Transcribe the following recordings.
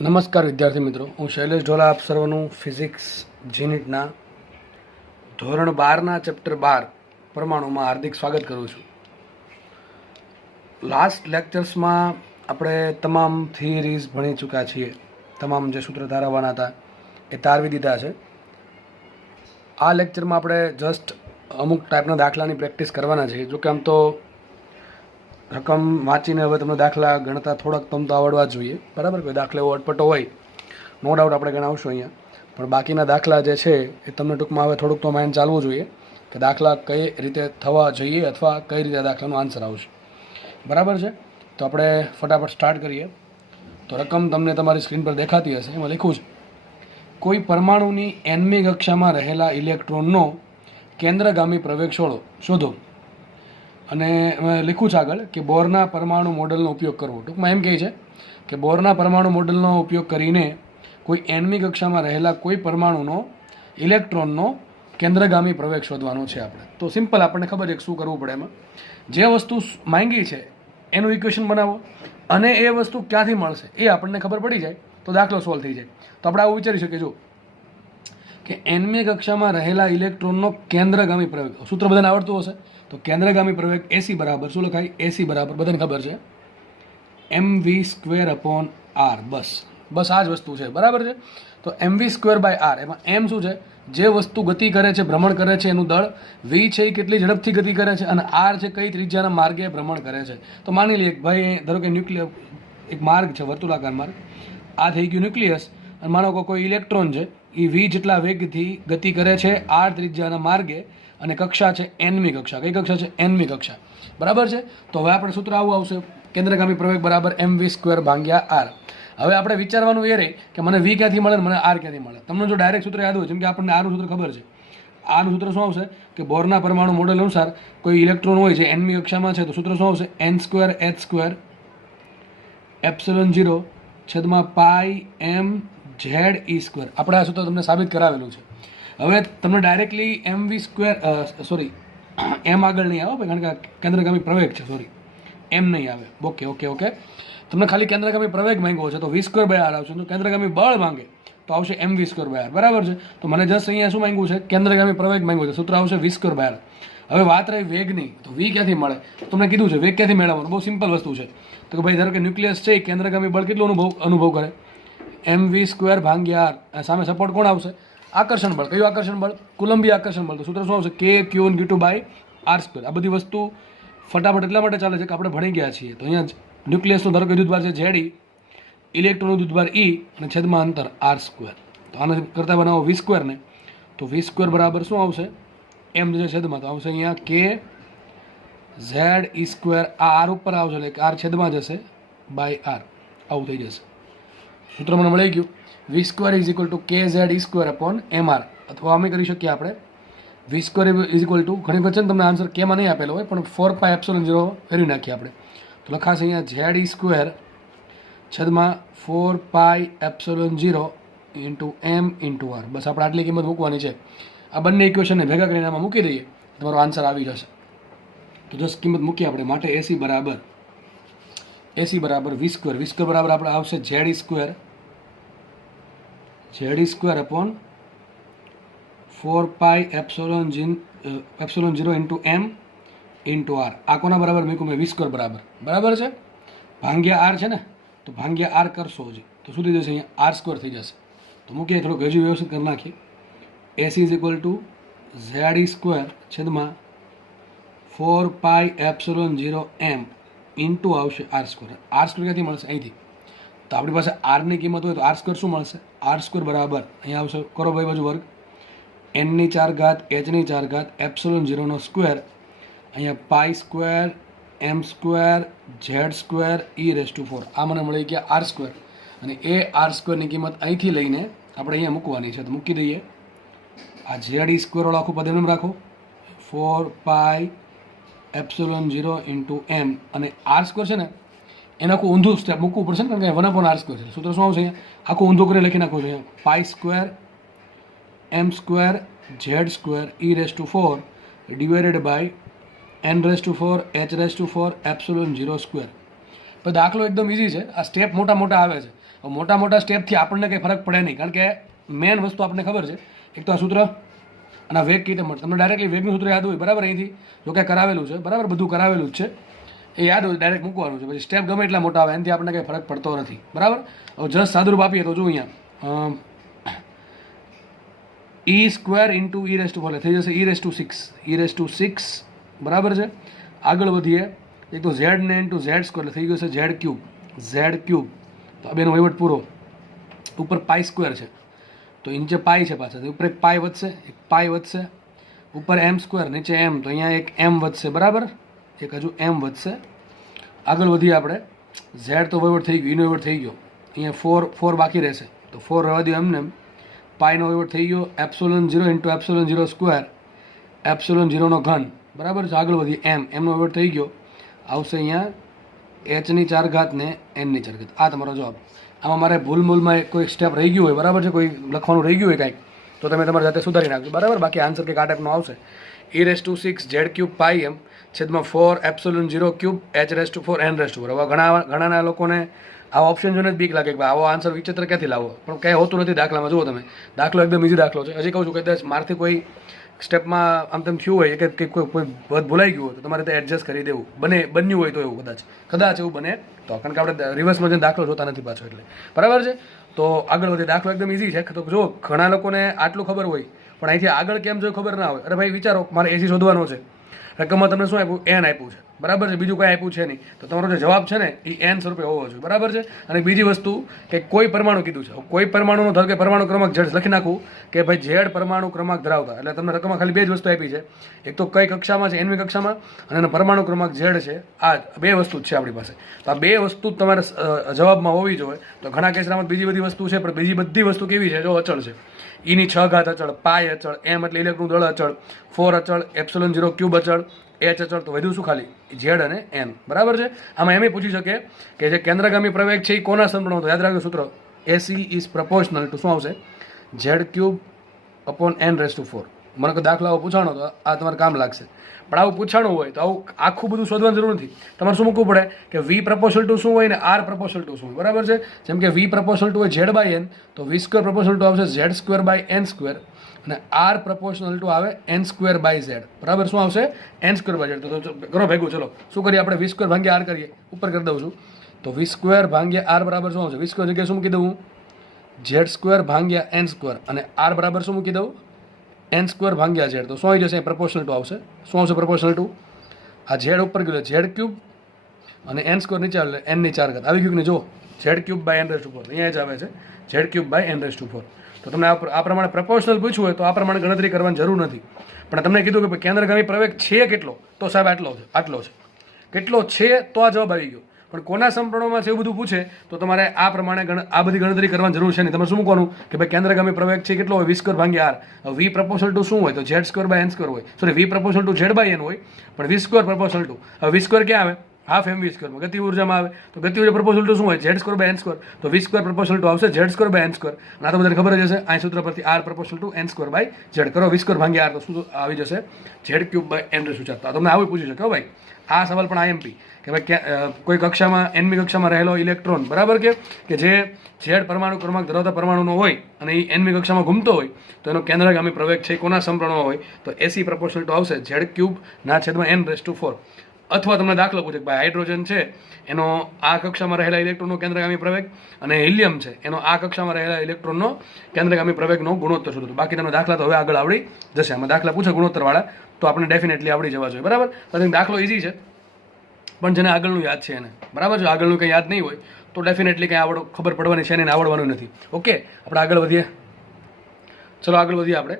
નમસ્કાર વિદ્યાર્થી મિત્રો, હું શૈલેષ ઢોલા આપ સર્વનું ફિઝિક્સ જીનિટના ધોરણ 12ના ચેપ્ટર 12 પરમાણુમાં હાર્દિક સ્વાગત કરું છું. લાસ્ટ લેક્ચર્સમાં આપણે તમામ થિયરીઝ ભણી ચૂક્યા છીએ. તમામ જે સૂત્ર તારવવાના હતા એ તારવી દીધા છે. આ લેક્ચરમાં આપણે જસ્ટ અમુક ટાઈપના દાખલાની પ્રેક્ટિસ કરવાના છીએ. જોકે આમ તો રકમ વાંચીને હવે તમને દાખલા ગણતા થોડાક તમને તો આવડવા જોઈએ, બરાબર. કોઈ દાખલા એવો અટપટો હોય નો ડાઉટ આપણે ગણાવશું અહીંયા, પણ બાકીના દાખલા જે છે એ તમને ટૂંકમાં હવે થોડુંક તો માઇન્ડ ચાલવું જોઈએ કે દાખલા કઈ રીતે થવા જોઈએ અથવા કઈ રીતે દાખલાનો આન્સર આવશે, બરાબર છે. તો આપણે ફટાફટ સ્ટાર્ટ કરીએ. તો રકમ તમને તમારી સ્ક્રીન પર દેખાતી હશે. એમાં લખ્યું છે, કોઈ પરમાણુની nમી કક્ષામાં રહેલા ઇલેક્ટ્રોનનો કેન્દ્રગામી પ્રવેગ શોધો. અને લખ્યું છે આગળ કે બોરના પરમાણુ મોડલનો ઉપયોગ કરવો. ટૂંકમાં એમ કહે છે કે બોરના પરમાણુ મોડલનો ઉપયોગ કરીને કોઈ nમી કક્ષામાં રહેલા કોઈ પરમાણુનો ઇલેક્ટ્રોનનો કેન્દ્રગામી પ્રવેગ શોધવાનો છે આપણે. તો સિમ્પલ આપણને ખબર છે કે શું કરવું પડે. એમાં જે વસ્તુ માંગી છે એનું ઇક્વેશન બનાવો અને એ વસ્તુ ક્યાંથી મળશે એ આપણને ખબર પડી જાય તો દાખલો સોલ્વ થઈ જાય. તો આપણે આવું વિચારી શકીએ જો કે nમી કક્ષામાં રહેલા ઇલેક્ટ્રોનનો કેન્દ્રગામી પ્રવેગ, સૂત્ર બધાને આવડતું હશે. તો કેન્દ્રગામી પ્રવેગ એસી બરાબર શું લખાય? એસી બરાબર બધાને ખબર છે mv²/r. બસ આ જ વસ્તુ છે, બરાબર છે. તો mv²/r, એમાં m શું છે? જે વસ્તુ ગતિ કરે છે, ભ્રમણ કરે છે એનું દળ. v છે એ કેટલી ઝડપથી ગતિ કરે છે, અને r છે કઈ ત્રિજ્યાના માર્ગે ભ્રમણ કરે છે. તો માની લઈએ ભાઈ, ધારો કે ન્યુક્લિયસ એક માર્ગ છે, વર્તુળાકાર માર્ગ. આ થઈ ગયું ન્યુક્લિયસ, અને માનો કે કોઈ ઇલેક્ટ્રોન છે એ v જેટલા વેગથી ગતિ કરે છે r ત્રિજ્યાના માર્ગે, અને કક્ષા છે nમી કક્ષા. કઈ કક્ષા છે? nમી કક્ષા, બરાબર છે. તો હવે આપણે સૂત્ર આવું આવશે, કેન્દ્રગામી પ્રવેગ બરાબર mv²/r. હવે આપણે વિચારવાનું એ રહે કે મને v ક્યાંથી મળે ને મને r ક્યાંથી મળે. તમને જો ડાયરેક્ટ સૂત્ર યાદ હોય, જેમ કે આપણને આનું સૂત્ર ખબર છે. આનું સૂત્ર શું આવશે કે બોરના પરમાણુ મોડેલ અનુસાર કોઈ ઇલેક્ટ્રોન હોય છે nમી કક્ષામાં છે, તો સૂત્ર શું આવશે? n²h²πmze². આપણે આ સૂત્ર તમને સાબિત કરાવેલું છે. હવે તમને ડાયરેક્ટલી એમ આગળ નહીં આવે, કારણ કે કેન્દ્રગામી પ્રવેગ છે, એમ નહીં આવે. ઓકે. તમને ખાલી કેન્દ્રગામી પ્રવેગ માંગ્યો છે તો v²/r આવશે. તો કેન્દ્રગામી બળ માંગે તો આવશે mv²/r, બરાબર છે. તો મને જસ્ટ અહીંયા શું માંગ્યું છે? કેન્દ્રગામી પ્રવેગ માંગ્યો છે, સૂત્ર આવશે v²/r. હવે વાત રહી વેગની, તો v ક્યાંથી મળે? તમને કીધું છે વેગ ક્યાંથી મેળવવાનું. બહુ સિમ્પલ વસ્તુ છે. તો કે ભાઈ ધારો કે ન્યુક્લિયસ છે, કેન્દ્રગામી બળ કેટલું અનુભવ કરે? mv²/r. સામે સપોર્ટ કોણ આવશે? આકર્ષણ બળ. કયું આકર્ષણ બળ? કુલંબી આકર્ષણ બળ. તો સૂત્ર શું આવશે? k/r². આ બધી વસ્તુ ફટાફટ એટલા માટે ચાલે છે કે આપણે ભણી ગયા છીએ. તો અહીંયા ન્યુક્લિયસનું ધારો કે વિદ્યુતભાર છે Ze, ઇલેક્ટ્રોનનું વિદ્યુતભાર E, અને છેદમાં અંતર r². તો આને કરતા બનાવો v² ને, તો v² બરાબર શું આવશે? m જે છેદમાં, તો આવશે અહીંયા kZe². આ r ઉપર આવશે એટલે r છેદમાં જશે /r. આવું થઈ જશે. સૂત્ર મને મળી ગયું. v² kZe²/mr. અથવા અમે કરી શકીએ આપણે v² ઘણી વખત તમને આન્સર કેમાં નહીં આપેલો હોય, પણ 4πε0 ફેરવી નાખીએ આપણે. તો લખાશે અહીંયા Ze² છેદમાં 4πε0 m r. બસ આપણે આટલી કિંમત મૂકવાની છે. આ બંને ઇક્વેશનને ભેગા કરીને આમાં મૂકી દઈએ, તમારો આન્સર આવી જશે. તો જસ્ટ કિંમત મૂકીએ આપણે. માટે એસી બરાબર v² બરાબર આપણે આવશે Ze². Ze²/4πε0 m r. આ કોના બરાબર મૂક્યું મેં? v² બરાબર છે. ભાંગ્યા r છે ને, તો ભાંગ્યા r કરશો હજી તો શું થઈ જશે? અહીંયા r² થઈ જશે. તો મૂકીએ, થોડુંક હજુ વ્યવસ્થિત કરી નાખીએ. એસી Ze² છેદમાં 4πε0 m આવશે r². r² ક્યાંથી મળશે? અહીંથી. તો આપણી પાસે r ની કિંમત હોય તો r² શું મળશે? r² બરાબર અહીંયા આવશે, કરો ભાઈ બાજુ વર્ગ, n⁴ h⁴ ε0². અહીંયા π²m²z² e⁴. આ મને મળી ગયા r². અને એ r²ની કિંમત અહીંથી લઈને આપણે અહીંયા મૂકવાની છે. તો મૂકી દઈએ. આ Ze² વાળો આખું પદ એમ રાખો, 4πε0 m, અને r² છે ને એને આખું ઊંધું સ્ટેપ મૂકવું પડશે ને, કારણ કે 1/r² છે. સૂત્ર શું આવશે? આખું ઊંધું કરીને લખી નાખવું છે. π²m²z² e⁴ divided by n⁴ h⁴ ε0². દાખલો એકદમ ઇઝી છે. આ સ્ટેપ મોટા આવે છે, મોટા મોટા સ્ટેપથી આપણને કંઈ ફરક પડે નહીં, કારણ કે મેન વસ્તુ આપણને ખબર છે. એક તો આ સૂત્ર અને વેગ કઈ રીતે મળે, તમને ડાયરેક્ટલી વેગનું સૂત્ર યાદ હોય બરાબર, અહીંથી જો કે કરાવેલું છે બરાબર, બધું કરાવેલું જ છે, એ યાદ હોય ડાયરેક્ટ મૂકવાનું છે. પછી સ્ટેપ ગમે એટલા મોટા આવે એનાથી આપણને કંઈ ફરક પડતો નથી બરાબર. હવે જસ્ટ સાદુરૂપ આપીએ તો જો અહીંયા e square into e raise to 4 થઈ જશે e રેસ ટુ 6 બરાબર છે. આગળ વધીએ, એક તો ઝેડ ને ઇન્ટુ ઝેડ સ્ક્વેર થઈ ગયું છે ઝેડ ક્યુબ. તો આ બેનો વહીવટ પૂરો. ઉપર પાઈ સ્ક્વેર છે તો નીચે પાઈ છે પાછળ, ઉપર એક પાઈ વધશે, ઉપર એમ સ્ક્વેર નીચે એમ, તો અહીંયા એક એમ વધશે બરાબર, એક હજુ એમ વધશે. આગળ વધીએ આપણે, ઝેડ તો વહીવટ થઈ ગયો, ઈનો વહીવટ થઈ ગયો, અહીંયા ફોર બાકી રહેશે તો 4 રહેવા દો એમને. પાઈનો વહીવટ થઈ ગયો, epsilon 0 into epsilon 0 square, epsilon 0નો ઘન બરાબર છે. આગળ વધીએ એમનો વહીવટ થઈ ગયો, આવશે અહીંયા h ની 4 ઘાત ને n ની 4 ઘાત. આ તમારો જવાબ. આમાં મારે ભૂલમાં કોઈ સ્ટેપ રહી ગયું હોય બરાબર છે, કોઈ લખવાનું રહી ગયું હોય કાંઈક, તો તમે તમારી જાતે સુધારી નાખજો બરાબર. બાકી આન્સર કંઈક આ ટાઈપનો આવશે, e6 ઝેડ ક્યુબ પાઈ એમ છેદમાં 4 એપ્સિલોન 0 ક્યુબ h4 n4. હવે ઘણાના લોકોને આવા ઓપ્શન જોઈને જ બીક લાગે કે ભાઈ આવો આન્સર વિચિત્ર ક્યાંથી લાવો, પણ કંઈ હોતું નથી દાખલામાં. જુઓ તમે, દાખલો એકદમ ઇઝી દાખલો છે. હજી કહું છું કદાચ મારથી કોઈ સ્ટેપમાં આમ તેમ થયું હોય કે કોઈ પદ ભૂલાઈ ગયું હોય તો તમારે તે એડજસ્ટ કરી દેવું, બન્યું હોય તો એવું કદાચ એવું બને તો, કારણ કે આપણે રિવર્સમાં જઈને દાખલો જોતા નથી પાછો એટલે બરાબર છે. તો આગળ વધીએ, દાખલો એકદમ ઇઝી છે. તો જો ઘણા લોકોને આટલું ખબર હોય પણ અહીંથી આગળ કેમ જો ખબર ના હોય, અરે ભાઈ વિચારો મારે એસી શોધવાનો છે, રકમમાં તમને શું આપ્યું, એન આપ્યું છે બરાબર છે, બીજું કંઈ આપ્યું છે નહીં, તો તમારો જે જવાબ છે ને એ એન સ્વરૂપે હોવો જોઈએ બરાબર છે. અને બીજી વસ્તુ કે કોઈ પરમાણુ કીધું છે, કોઈ પરમાણુનો ધારો કે પરમાણુ ક્રમાંક ઝેડ લખી નાખું કે ભાઈ ઝેડ પરમાણુ ક્રમાંક ધરાવતા, એટલે તમને રકમમાં ખાલી બે જ વસ્તુ આપી છે, એક તો કઈ કક્ષામાં છે એનમી કક્ષામાં, અને એનો પરમાણુ ક્રમાંક ઝેડ છે. આ બે વસ્તુ જ છે આપણી પાસે. તો આ બે વસ્તુ તમારે જવાબમાં હોવી જોઈએ. તો ઘણા કેસમાં બીજી બધી વસ્તુ છે, પણ બીજી બધી વસ્તુ કેવી છે, જો અચળ છે, e ની 6 ઘાત અચળ, પાઈ અચળ, એમ એટલે ઇલેક્ટ્રોન દળ અચળ, 4 અચળ, એપ્સિલોન 0 ક્યુબ અચળ, h અચળ, તો વધ્યું શું ખાલી ઝેડ અને એન બરાબર છે. આમાં એમ પૂછી શકે કે જે કેન્દ્રગામી પ્રવેગ છે એ કોના સમપ્રમાણમાં, તો યાદ રાખજો સૂત્ર AC ઇઝ પ્રપોર્શનલ ટુ શું આવશે, ઝેડ ક્યુબ અપોન n4. મને કોઈ દાખલાઓ પૂછાણો તો આ તમારે કામ લાગશે, પણ આવું પૂછાણું હોય તો આવું આખું બધું શોધવાની જરૂર નથી. તમારે શું મૂકવું પડે કે v પ્રપોર્શનલ ટુ શું હોય ને r પ્રપોર્શનલ ટુ શું હોય બરાબર છે. જેમ કે v પ્રપોર્શનલ ટુ હોય ઝેડ બાય એન, તો v સ્ક્વેર પ્રપોર્શનલ ટુ આવશે Z square by N square, અને r પ્રપોર્શનલ ટુ આવે n સ્ક્વેર બાય ઝેડ બરાબર. શું આવશે, n સ્ક્વેર બાય ઝેડ. તો કરો ભેગું, ચલો શું કરીએ આપણે, v સ્ક્વેર ભાગ્યા r કરીએ, ઉપર કરી દઉં છું. તો v સ્ક્વેર ભાગ્યા r બરાબર શું આવશે, v સ્ક્વેર જગ્યાએ શું મૂકી દઉં, ઝેડ સ્ક્વેર ભાગ્યા n સ્ક્વેર, અને r બરાબર શું મૂકી દઉં, n સ્ક્વેર ભાગ્યા ઝેડ. તો શું આવી જશે, પ્રપોર્શનલ ટુ આવશે. શું આવશે પ્રપોર્શનલ ટુ, આ ઝેડ ઉપર ગયો ઝેડ ક્યુબ અને n સ્ક્વેર નીચે આવે n ની 4 ઘાત આવી ગયું ને, જો ઝેડ ક્યુબ બાય n4 અહીંયા જ આવે છે, ઝેડ ક્યુબ બાય n4. તો તમને આ પ્રમાણે પ્રપોર્શનલ પૂછવું હોય તો આ પ્રમાણે ગણતરી કરવાની જરૂર નથી. પણ તમને કીધું કે કેન્દ્રગામી પ્રવેગ છે કેટલો, તો સાહેબ આટલો છે, કેટલો છે તો આ જવાબ આવી ગયો. પણ કોના સમપ્રમાણમાં છે એવું બધું પૂછે તો તમારે આ પ્રમાણે આ બધી ગણતરી કરવાની જરૂર છે નહીં. તમારે શું મૂકવાનું કે ભાઈ કેન્દ્રગામી પ્રવેગ છે કેટલો હોય, v સ્ક્વેર ભાગ્યા r. v પ્રપોર્શનલ ટુ શું હોય, તો Z square by n square હોય, sorry v proportional to Z by n હોય, પણ v સ્ક્વેર પ્રપોર્શનલ ટુ, હવે v સ્ક્વેર ક્યાં આવે, હાફ mv સ્ક્વેરમાં ગતિ ઉર્જામાં આવે, તો ગતિ ઉર્જા પ્રપોર્શનલ ટુ શું હોય, Z square by n square, તો v સ્ક્વેર પ્રપોર્શનલ ટુ આવશે Z square by n square. અને આ તો બધાને ખબર જ હશે, આ સૂત્ર પરથી r proportional to n square by Z કરો, v સ્ક્વેર ભાગ્યા r, તો શું આવી જશે, Z cube by n ratio 4. તો તમને આવું પૂછી શકે ભાઈ, આ સવાલ પણ IMP કે ભાઈ કોઈ કક્ષામાં nમી કક્ષામાં રહેલો ઇલેક્ટ્રોન બરાબર કે જે ઝેડ પરમાણુ ક્રમાંક ધરાવતા પરમાણુનો હોય અને એ nમી કક્ષામાં ઘૂમતો હોય તો એનો કેન્દ્રગામી પ્રવેગ છે કોના સમપ્રમાણમાં હોય, તો AC પ્રપોર્શનલ ટુ આવશે ઝેડ ક્યુબ ના છેદમાં n4. અથવા તમને દાખલો પૂછે કે ભાઈ હાઇડ્રોજન છે એનો આ કક્ષામાં રહેલા ઇલેક્ટ્રોનનો કેન્દ્રગામી પ્રવેગ, અને હિલિયમ છે એનો આ કક્ષામાં રહેલા ઇલેક્ટ્રોનનો કેન્દ્રગામી પ્રવેગનો ગુણોત્તર શોધો. બાકી તમને દાખલા તો હવે આગળ આવડી જશે. આમાં દાખલા પૂછે ગુણોત્તરવાળા તો આપણે ડેફિનેટલી આવડી જવા જોઈએ બરાબર. તો દાખલો ઇઝી છે, પણ જેને આગળનું યાદ છે એને બરાબર છે, આગળનું કંઈ યાદ નહીં હોય તો ડેફિનેટલી કંઈ ખબર પડવાની છે ને આવડવાનું નથી. ઓકે, આપણે આગળ વધીએ. ચલો આગળ વધીએ આપણે.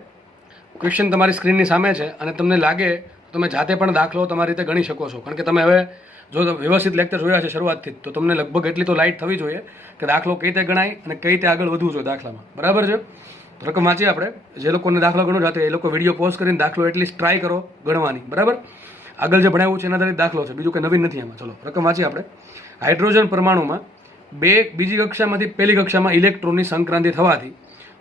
ક્વેશ્ચન તમારી સ્ક્રીનની સામે છે અને તમને લાગે તમે જાતે પણ દાખલો તમારી રીતે ગણી શકો છો, કારણ કે તમે હવે જો વ્યવસ્થિત લેક્ચર જોયા છે શરૂઆતથી તો તમને લગભગ એટલી તો લાઇટ થવી જોઈએ કે દાખલો કઈ રીતે ગણાય અને કઈ રીતે આગળ વધવું જોઈએ દાખલામાં બરાબર છે. તો રકમ વાંચીએ આપણે. જે લોકોને દાખલો ગણો જાતે એ લોકો વિડીયો પોઝ કરીને દાખલો એટલીસ્ટ ટ્રાય કરો ગણવાની બરાબર. આગળ જે ભણાવ્યું છે એના આધારિત દાખલો છે, બીજું કંઈ નવીન નથી એમાં. ચલો રકમ વાંચીએ આપણે. હાઇડ્રોજન પરમાણુમાં બીજી કક્ષામાંથી પહેલી કક્ષામાં ઇલેક્ટ્રોનની સંક્રાંતિ થવાથી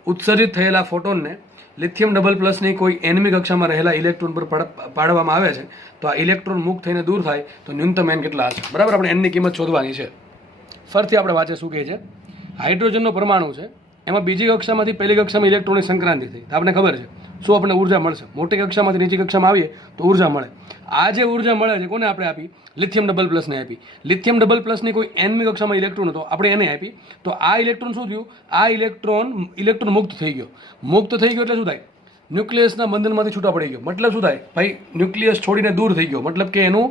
ઉત્સર્જિત થયેલા ફોટોનને લિથિયમ ડબલ પ્લસની કોઈ એનમી કક્ષામાં રહેલા ઇલેક્ટ્રોન પર પાડવામાં આવે છે, તો આ ઇલેક્ટ્રોન મુક્ત થઈને દૂર થાય તો ન્યૂનતમ એન કેટલા હશે બરાબર. આપણે એનની કિંમત શોધવાની છે. ફરીથી આપણે વાંચે શું કહે છે, હાઇડ્રોજનનો પરમાણુ છે, એમાં બીજી કક્ષામાંથી પહેલી કક્ષામાં ઇલેક્ટ્રોનની સંક્રાંતિ થઈ તો આપણે ખબર છે શું આપણને ઉર્જા મળશે. મોટી કક્ષામાંથી નીચી કક્ષામાં આવીએ તો ઉર્જા મળે. આ જે ઉર્જા મળે છે કોને આપણે આપી? લિથિયમ ડબલ પ્લસને આપી. લિથિયમ ડબલ પ્લસની કોઈ એનમી કક્ષામાં ઇલેક્ટ્રોન હતો, આપણે એને આપી. તો આ ઇલેક્ટ્રોન શું થયું? આ ઇલેક્ટ્રોન મુક્ત થઈ ગયો. મુક્ત થઈ ગયો એટલે શું થાય? ન્યુક્લિયસના બંધનમાંથી છૂટા પડી ગયો. મતલબ શું થાય ભાઈ? ન્યુક્લિયસ છોડીને દૂર થઈ ગયો, મતલબ કે એનું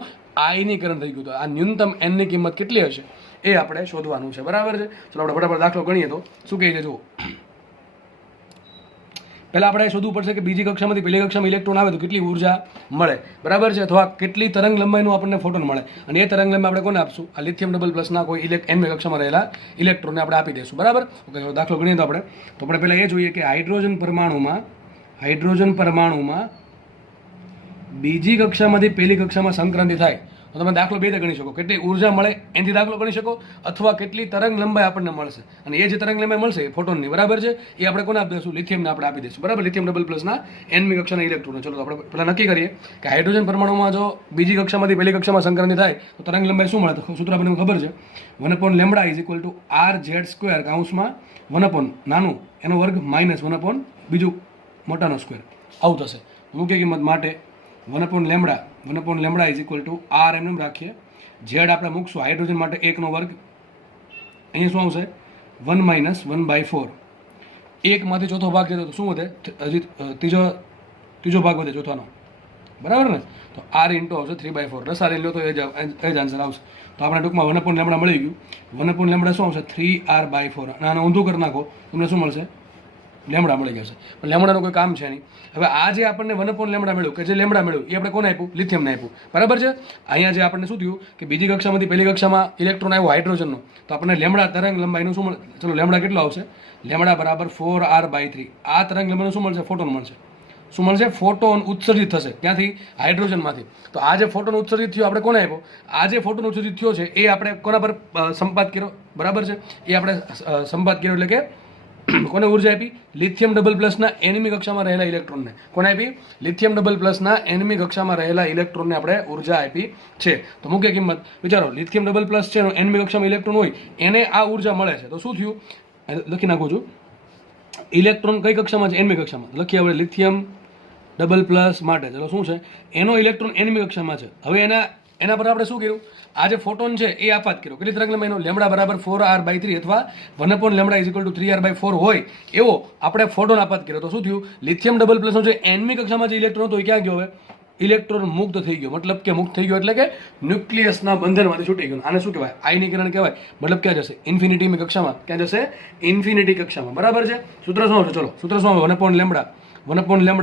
આયનીકરણ થઈ ગયું. તો આ ન્યૂનતમ એનની કિંમત કેટલી હશે એ આપણે શોધવાનું છે. બરાબર છે. ચલો આપણે ફટાફટ દાખલો ગણીએ તો શું કહે છે જુઓ. પહેલાં આપણે શોધવું પડશે કે બીજી કક્ષામાંથી પહેલી કક્ષામાં ઇલેક્ટ્રોન આવે તો કેટલી ઉર્જા મળે. બરાબર છે. અથવા કેટલી તરંગ લંબાઈનું આપણને ફોટોન મળે. અને એ તરંગ લંબાઈ આપણે કોને આપશું? આ લિથિયમ ડબલ પ્લસના કોઈ એનમી કક્ષામાં રહેલા ઇલેક્ટ્રોનને આપણે આપી દઈશું. બરાબર. ઓકે, દાખલો ગણીએ તો આપણે પહેલાં એ જોઈએ કે હાઇડ્રોજન પરમાણુમાં બીજી કક્ષામાંથી પહેલી કક્ષામાં સંક્રાંતિ થાય તો તમે દાખલો બે રીતે ગણી શકો. કેટલી ઉર્જા મળે એનાથી દાખલો ગણી શકો, અથવા કેટલી તરંગ લંબાઈ આપણને મળશે. અને એ જે તરંગ લંબાઈ મળશે ફોટોનની, બરાબર છે, એ આપણે કોને આપી દઈશું? લિથિયમને આપણે આપી દઈશું. બરાબર. લિથિયમ ડબલ પ્લસના એનમી કક્ષાના ઇલેક્ટ્રોન. ચલો આપણે પહેલાં નક્કી કરીએ કે હાઇડ્રોજન પરમાણુમાં જો બીજી કક્ષામાંથી પહેલી કક્ષામાં સંક્રાંતિ થાય તો તરંગ લંબાઈ શું મળે? તો સૂત્ર આપણને ખબર છે, 1/λ = RZ² કૌંસમાં 1/ નાનું એનો વર્ગ માઇનસ 1/ બીજું મોટાનો સ્ક્વેર. આવું થશે. મુખ્ય કિંમત માટે 1/λ R એમ રાખીએ. ઝેડ આપણે મૂકશું હાઇડ્રોજન માટે 1નો વર્ગ. અહીંયા શું આવશે? 1 - 1/4. 1માંથી ચોથો ભાગ છે તો શું વધે? હજી ત્રીજો ભાગ વધે ચોથાનો. બરાબર ને? તો R ઇન્ટુ આવશે 3/4. રસારી લો તો એ જ આન્સર આવશે. તો આપણે ટૂંકમાં 1/λ મળી ગયું. 1/λ શું આવશે? 3R/4. અને આને ઊંધું કરી નાખો તમને શું મળશે? લેમડા મળી જશે. પણ લેમડાનું કોઈ કામ છે નહીં. હવે આ જે આપણને 1/λ મળ્યું, કે જે લેમડા મળ્યું એ આપણે કોને આપ્યું? લિથિયમને આપ્યું. બરાબર છે. અહીંયા જે આપણને શું થયું કે બીજી કક્ષામાંથી પહેલી કક્ષામાં ઇલેક્ટ્રોન આવ્યો હાઇડ્રોજનનો, તો આપણને લેમડા તરંગ લંબાઈનું શું મળે? ચલો લેમડા કેટલો આવશે? લેમડા બરાબર 4R/3. આ તરંગ લંબાઈનું શું મળશે? ફોટોન મળશે. શું મળશે? ફોટોન ઉત્સર્જિત થશે. ક્યાંથી? હાઇડ્રોજનમાંથી. તો આ જે ફોટોન ઉત્સર્જિત થયો આપણે કોને આપ્યો? આ જે ફોટોન ઉત્સર્જિત થયો છે એ આપણે કોના પર સંપાદ કર્યો? બરાબર છે. એ આપણે સંપાદ કર્યો એટલે કે કોને ઉર્જા આપી? લિથિયમ ડબલ પ્લસના એનમી કક્ષામાં રહેલા ઇલેક્ટ્રોનને. કોને આપી? લિથિયમ ડબલ પ્લસના એનમી કક્ષામાં રહેલા ઇલેક્ટ્રોનને આપણે ઉર્જા આપી છે. તો મુખ્ય કિંમત વિચારો, લિથિયમ ડબલ પ્લસ છે એનમી કક્ષામાં ઇલેક્ટ્રોન હોય એને આ ઉર્જા મળે છે. તો શું થયું? લખી નાખું છું. ઇલેક્ટ્રોન કઈ કક્ષામાં છે? એનમી કક્ષામાં. લખીએ આપણે લિથિયમ ડબલ પ્લસ માટે. ચલો શું છે? એનો ઇલેક્ટ્રોન એનમી કક્ષામાં છે. હવે એના પર આપણે શું કર્યું? આ જે ફોટોન છે એ આપાત કર્યો. કેટલી તરંગ લંબાઈનો? લેમડા બરાબર 4R/3 અથવા 1/λ = 3R/4 હોય એવો આપણે ફોટોન આપાત કર્યો. તો શું થયું? લિથિયમ ડબલ પ્લસનો જે એનમી કક્ષામાં જે ઇલેક્ટ્રોન હતો એ ક્યાં ગયો? હવે ઇલેક્ટ્રોન મુક્ત થઈ ગયો. મતલબ કે મુક્ત થઈ ગયો એટલે કે ન્યુક્લિયસના બંધનમાંથી છૂટી ગયો. આને શું કહેવાય? આયનીકરણ કહેવાય. મતલબ ક્યાં જશે? ઇન્ફિનિટીની કક્ષામાં. ક્યાં જશે? ઇન્ફિનિટી કક્ષામાં. બરાબર છે. સૂત્ર શું આવશે? ચલો સૂત્ર શું આવે? 1/λ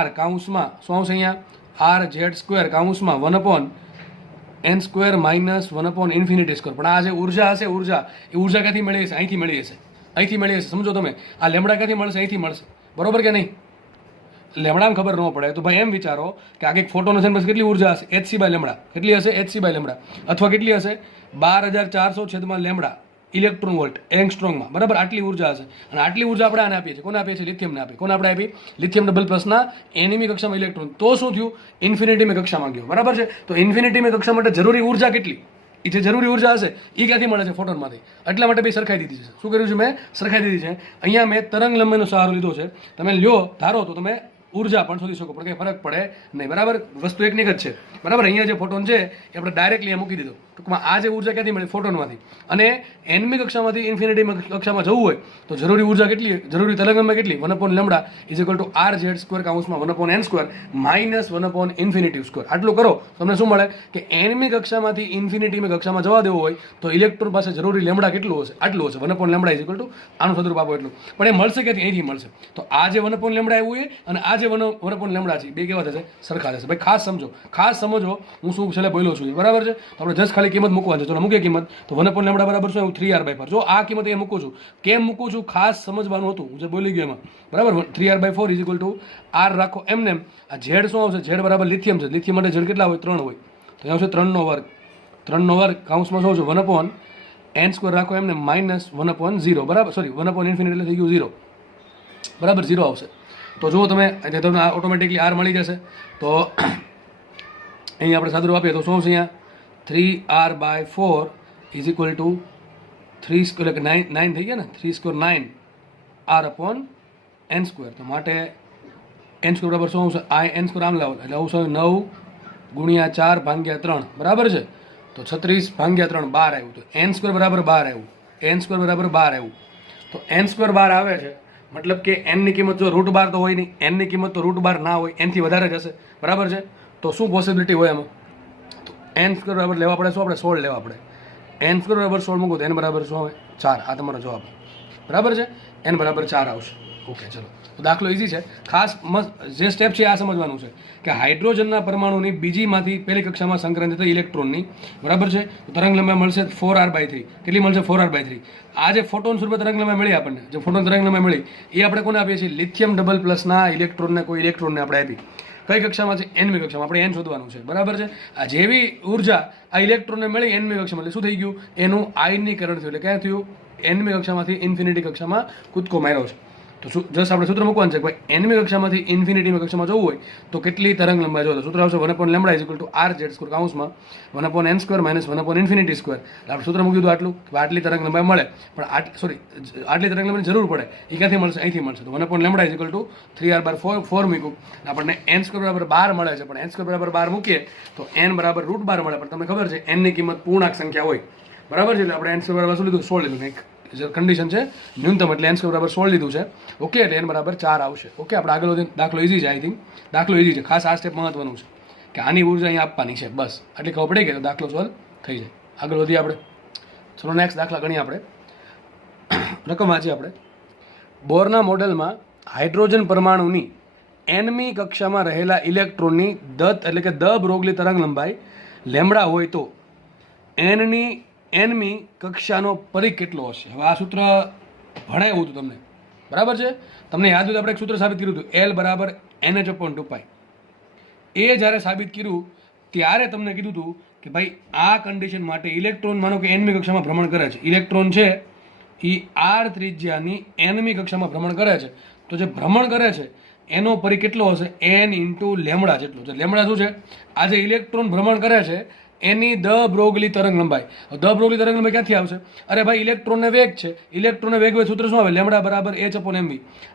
R કૌંસમાં શું આવશે? અહીંયા RZ² કૌંસમાં 1/n² - 1/∞². પણ આ જે ઉર્જા હશે, એ ઉર્જા ક્યાંથી મળી હશે? અહીંથી મળી હશે. સમજો તમે. આ લેમડા ક્યાંથી મળશે? અહીંથી મળશે. બરોબર કે નહીં? લેમડામાં ખબર ન પડે તો ભાઈ એમ વિચારો કે આ કંઈક ફોટોન હશે પછી કેટલી ઉર્જા હશે? hc/λ. કેટલી હશે? hc/λ. અથવા કેટલી હશે? 12400/λ ઇલેક્ટ્રોન વોલ્ટ એંગસ્ટ્રોમમાં. બરાબર. આટલી ઉર્જા હશે. અને આટલી ઉર્જા આપણે આને આપીએ છીએ. કોને આપીએ છીએ? લિથિયમને આપીએ. કોને આપણે આપી? લિથિયમ ડબલ પ્લસના એનમી કક્ષામાં ઇલેક્ટ્રોન. તો શું થયું? ઇન્ફિનિટીમી કક્ષામાં ગયો. બરાબર છે. તો ઇન્ફિનિટીમી કક્ષા માટે જરૂરી ઉર્જા કેટલી? એ જે જરૂરી ઉર્જા હશે એ ક્યાંથી મળે છે? ફોટોનમાંથી. એટલા માટે બી સરખાઈ દીધી છે. શું કર્યું છે? મેં સરખાઈ દીધી છે. અહીંયા મેં તરંગ લંબાઈનો સહારો લીધો છે. તમે લ્યો ધારો તો તમે ઉર્જા પણ શોધી શકો, પણ કંઈ ફરક પડે નહીં. બરાબર. વસ્તુ એકની જ છે. બરાબર. અહીંયા જે ફોટોન છે એ આપણે ડાયરેક્ટલી મૂકી દીધો. ટૂંકમાં આ જે ઉર્જા ક્યાંથી મળે? ફોટોનમાંથી. અને એનમી કક્ષામાંથી ઇન્ફિનિટી કક્ષામાં જવું હોય તો જરૂરી ઉર્જા કેટલી? જરૂરી તરંગલંબાઈ કેટલી? 1/λ = RZ² કૌંસમાં 1/n² - 1/∞². આટલું કરો તમને શું મળે? કે એનમી કક્ષામાંથી ઇન્ફિનિટીમી કક્ષામાં જવા દેવું હોય તો ઇલેક્ટ્રોન પાસે જરૂરી લેમડા કેટલું હશે? આટલું હશે. 1/λ = આનું સ્વરૂપ આપો એટલું. પણ એ મળશે ક્યાંથી? અહીંથી મળશે. તો આ જે 1/λ આવ્યું હોય અને આ જે 1/λ છે બે કેવા થશે? સરખા થશે. ભાઈ ખાસ સમજો. હું શું છેલ્લે બોલ્યો છું. બરાબર છે. તો આપણે જસ્ટ ખાલી કિંમત મૂકવાની છે. ચલો મૂકીએ કિંમત. તો 1/λ બરાબર શું? 3R/4. જો આ કિંમત એ મૂકું છું. કેમ મૂકું છું? ખાસ સમજવાનું હતું. હું જે બોલી ગયો એમાં. બરાબર. 3R/4 = R રાખો એમને. આ ઝેડ શું આવશે? ઝેડ બરાબર લિથિયમ છે. લિથિયમ માટે ઝેડ કેટલા હોય? 3 હોય. તો અહીંયા આવશે 3નો વર્ગ. 3નો વર્ગ કૌંસમાં શું આવશે? 1/n² રાખો એમને -1/0. બરાબર. સોરી 1/∞ એટલે થઈ ગયું 0. બરાબર. 0 આવશે. તો જુઓ તમે તમને ઓટોમેટિકલી R મળી જશે. તો અહીંયા આપણે સાદું આપીએ તો શું આવશે? અહીંયા 3R/4 = 3 સ્ક્વેર એટલે કે 9 થઈ ગયા ને, 3 square 9 R upon N square. તો માટે એન સ્ક્વેર બરાબર શું આવશે? આ એન સ્ક્વેર આમ લાવો એટલે આવશે 9 ગુણ્યા 4 ભાગ્યા 3 બરાબર છે. તો 36 ભાગ્યા 3 12 આવ્યું. તો એન સ્ક્વેર બરાબર 12 આવ્યું. એન સ્ક્વેર બરાબર 12 આવ્યું. તો એન સ્ક્વેર 12 આવે છે મતલબ કે એનની કિંમત જો √12 તો હોય નહીં, એનની કિંમત તો √12 ના હોય, એનથી વધારે જ હશે બરાબર છે. તો શું પોસિબિલિટી હોય એમાં? તો એન સ્ક્વેર બરાબર લેવા પડે શું? આપણે 16 લેવા પડે. એન સ્ક્વેર બરાબર 16 મૂકો તો એન બરાબર શું આવે? 4. આ તમારો જવાબ બરાબર છે. એન બરાબર 4 આવશે. ઓકે ચલો, તો દાખલો ઇઝી છે. ખાસ જે સ્ટેપ છે આ સમજવાનું છે કે હાઇડ્રોજનના પરમાણુની બીજીમાંથી પહેલી કક્ષામાં સંક્રાંતિ થઈ ઇલેક્ટ્રોનની બરાબર છે. તો તરંગ લંબાઈ મળશે 4r/3. કેટલી મળશે? 4r/3. આ જે ફોટોન સ્વરૂપે તરંગ લંબાઈ મળી આપણને, જે ફોટોન તરંગ લંબાઈ મળી એ આપણે કોને આપીએ છીએ? લિથિયમ ડબલ પ્લસના ઇલેક્ટ્રોનને, કોઈ ઇલેક્ટ્રોનને આપણે આપી. કઈ કક્ષામાં છે? nમી કક્ષામાં. આપણે n શોધવાનું છે બરાબર છે. આ જેવી ઉર્જા આ ઇલેક્ટ્રોનને મળી nમી કક્ષામાં એટલે શું થઈ ગયું? એનું આયનીકરણ થયું. એટલે ક્યાં થયું? nમી કક્ષામાંથી ઇન્ફિનિટી કક્ષામાં કૂદકો માર્યો છે. તો જસ્ટ આપણે સૂત્ર મૂકવાનું છે કે ભાઈ nમી કક્ષામાંથી ઇન્ફિનિટીની કક્ષામાં જવું હોય તો કેટલી તરંગ લંબાઈ જોઈએ? સૂત્ર આવશે 1/λ = rz² કાઉન્સમાં 1/n² - 1/∞² આપણે સૂત્ર મૂકી દીધું આટલું કે આટલી તરંગ લંબાઈ મળે. પણ આટલી તરંગ લંબાઈની જરૂર પડે એ ક્યાંથી મળશે? અહીંથી મળશે. તો 1/λ = 3r/4 મૂક્યું આપણે n² બરાબર 12 મળે છે. પણ n² બરાબર 12 મૂકીએ તો n બરાબર √12 મળે. પણ તમને ખબર છે n ની કિંમત પૂર્ણાંક સંખ્યા હોય બરાબર છે. એટલે આપણે n² બરાબર શું લીધું? 16 લીધું. એક કન્ડિશન છે ન્યૂનતમ, એટલે n² બરાબર 16 લીધું છે. ઓકે, એટલે n બરાબર 4 આવશે. ઓકે, આપણે આગળ વધીને દાખલો ઇઝી છે. આઈ થિંક દાખલો ઇઝી છે. ખાસ આ સ્ટેપ મહત્વનું છે કે આની ઉર્જા અહીંયા આપવાની છે. બસ આટલી ખબર પડી ગઈ તો દાખલો સોલ્વ થઈ જાય. આગળ વધીએ આપણે. ચલો નેક્સ્ટ દાખલા ગણીએ આપણે. રકમ વાંચીએ આપણે. બોરના મોડેલમાં હાઇડ્રોજન પરમાણુની nમી કક્ષામાં રહેલા ઇલેક્ટ્રોનની દત્ત એટલે કે દ બ્રોગલી તરંગ લંબાઈ લેમડા હોય તો nમી કક્ષાનો પરિઘ કેટલો હશે? હવે આ સૂત્ર ભણાવ્યું હતું તમને બરાબર છે. તમને યાદ હોય તો આપણે એક સૂત્ર સાબિત કર્યું હતું, L = NH/2π. એ જ્યારે સાબિત કર્યું ત્યારે તમને કીધું હતું કે ભાઈ આ કન્ડિશન માટે ઇલેક્ટ્રોન માનો કે nમી કક્ષામાં ભ્રમણ કરે છે. ઇલેક્ટ્રોન છે એ r ત્રિજ્યાની nમી કક્ષામાં ભ્રમણ કરે છે. તો જે ભ્રમણ કરે છે એનો પરિઘ કેટલો હશે? n × લેમડા જેટલો છે. લેમડા શું છે? આ જે ઇલેક્ટ્રોન ભ્રમણ કરે છે એની દ બ્રોગલી તરંગ લંબાઈ. દ બ્રોગલી તરંગ લંબાઈ ક્યાંથી આવશે? અરે ભાઈ ઇલેક્ટ્રોનને વેગ છે, ઇલેક્ટ્રોનને વેગ હોય સૂત્ર શું આવે? લેમડા બરાબર h/mv.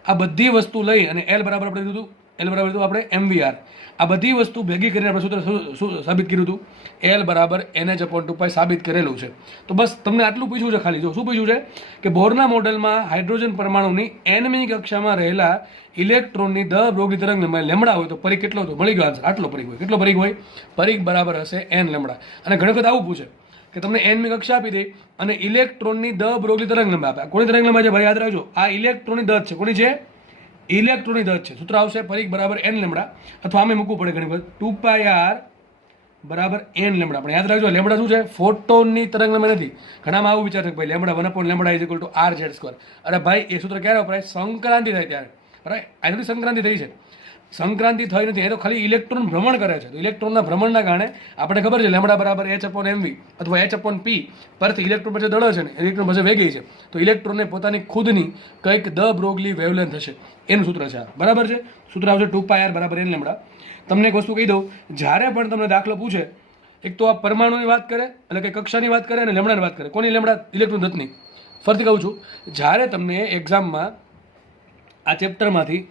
આ બધી વસ્તુ લઈ અને L બરાબર આપણે દીધું, L બરાબર દીધું આપણે mvr. આ બધી વસ્તુ ભેગી કરીને આપણે સૂત્ર શું સાબિત કર્યું હતું? L = NH/2π સાબિત કરેલું છે. તો બસ તમને આટલું પૂછ્યું છે ખાલી. જો શું પૂછ્યું છે કે બોરના મોડેલમાં હાઇડ્રોજન પરમાણુની nમી કક્ષામાં રહેલા ઇલેક્ટ્રોનની દ બ્રોગલી તરંગ લંબાઈ લેમડા હોય તો પરિઘ કેટલો હતો? મળી ગયો આન્સર. આટલો પરિઘ હોય. કેટલો પરિઘ હોય? પરિઘ બરાબર હશે n લેમડા. અને ઘણી વખત આવું પૂછે કે તમને nમી કક્ષા આપી દે અને ઇલેક્ટ્રોનની દ બ્રોગલી તરંગ લંબાઈ આપે. કોની તરંગ લંબાઈ છે ભાઈ? યાદ રાખજો, આ ઇલેક્ટ્રોનની દત્ત છે. કોની છે? ઇલેક્ટ્રોનની દત્ત છે. સૂત્ર આવશે પરિઘ બરાબર n લેમડા, અથવા આમે મૂકવું પડે ઘણી વખત 2πr બરાબર n લેમડા. પણ યાદ રાખજો લેમડા શું છે? ફોટોનની તરંગ લંબાઈ નથી. ઘણામાં આવું વિચાર છે કે ભાઈ લેમડા 1/λ = rz². અરે ભાઈ એ સૂત્ર ક્યારે વપરાય? સંક્રાંતિ થાય ત્યારે. બરાબર, આ થોડી સંક્રાંતિ થઈ છે. સંક્રાંતિ થઈ નથી, એ તો ખાલી ઇલેક્ટ્રોન ભ્રમણ કરે છે. તો ઇલેક્ટ્રોનના ભ્રમણના કારણે આપણે ખબર છે લેમડા બરાબર h/mv અથવા h/p પરથી ઇલેક્ટ્રોન પછી દળે છે ને, ઇલેક્ટ્રોન પછી વેગી છે. તો ઇલેક્ટ્રોનને પોતાની ખુદની કંઈક દ બ્રોગલી વેવલેન્થ હશે એનું સૂત્ર છે આ બરાબર છે. સૂત્ર આવશે 2πr બરાબર n લેમડા. તમને એક વસ્તુ કહી દઉં, જ્યારે પણ તમને દાખલો પૂછે એક તો આ પરમાણુની વાત કરે એટલે કે કક્ષાની વાત કરે અને લેમડાની વાત કરે. કોની લેમડા? ઇલેક્ટ્રોન દત્તની. ફરીથી કહું છું, જ્યારે તમને એક્ઝામમાં આ ચેપ્ટરમાંથી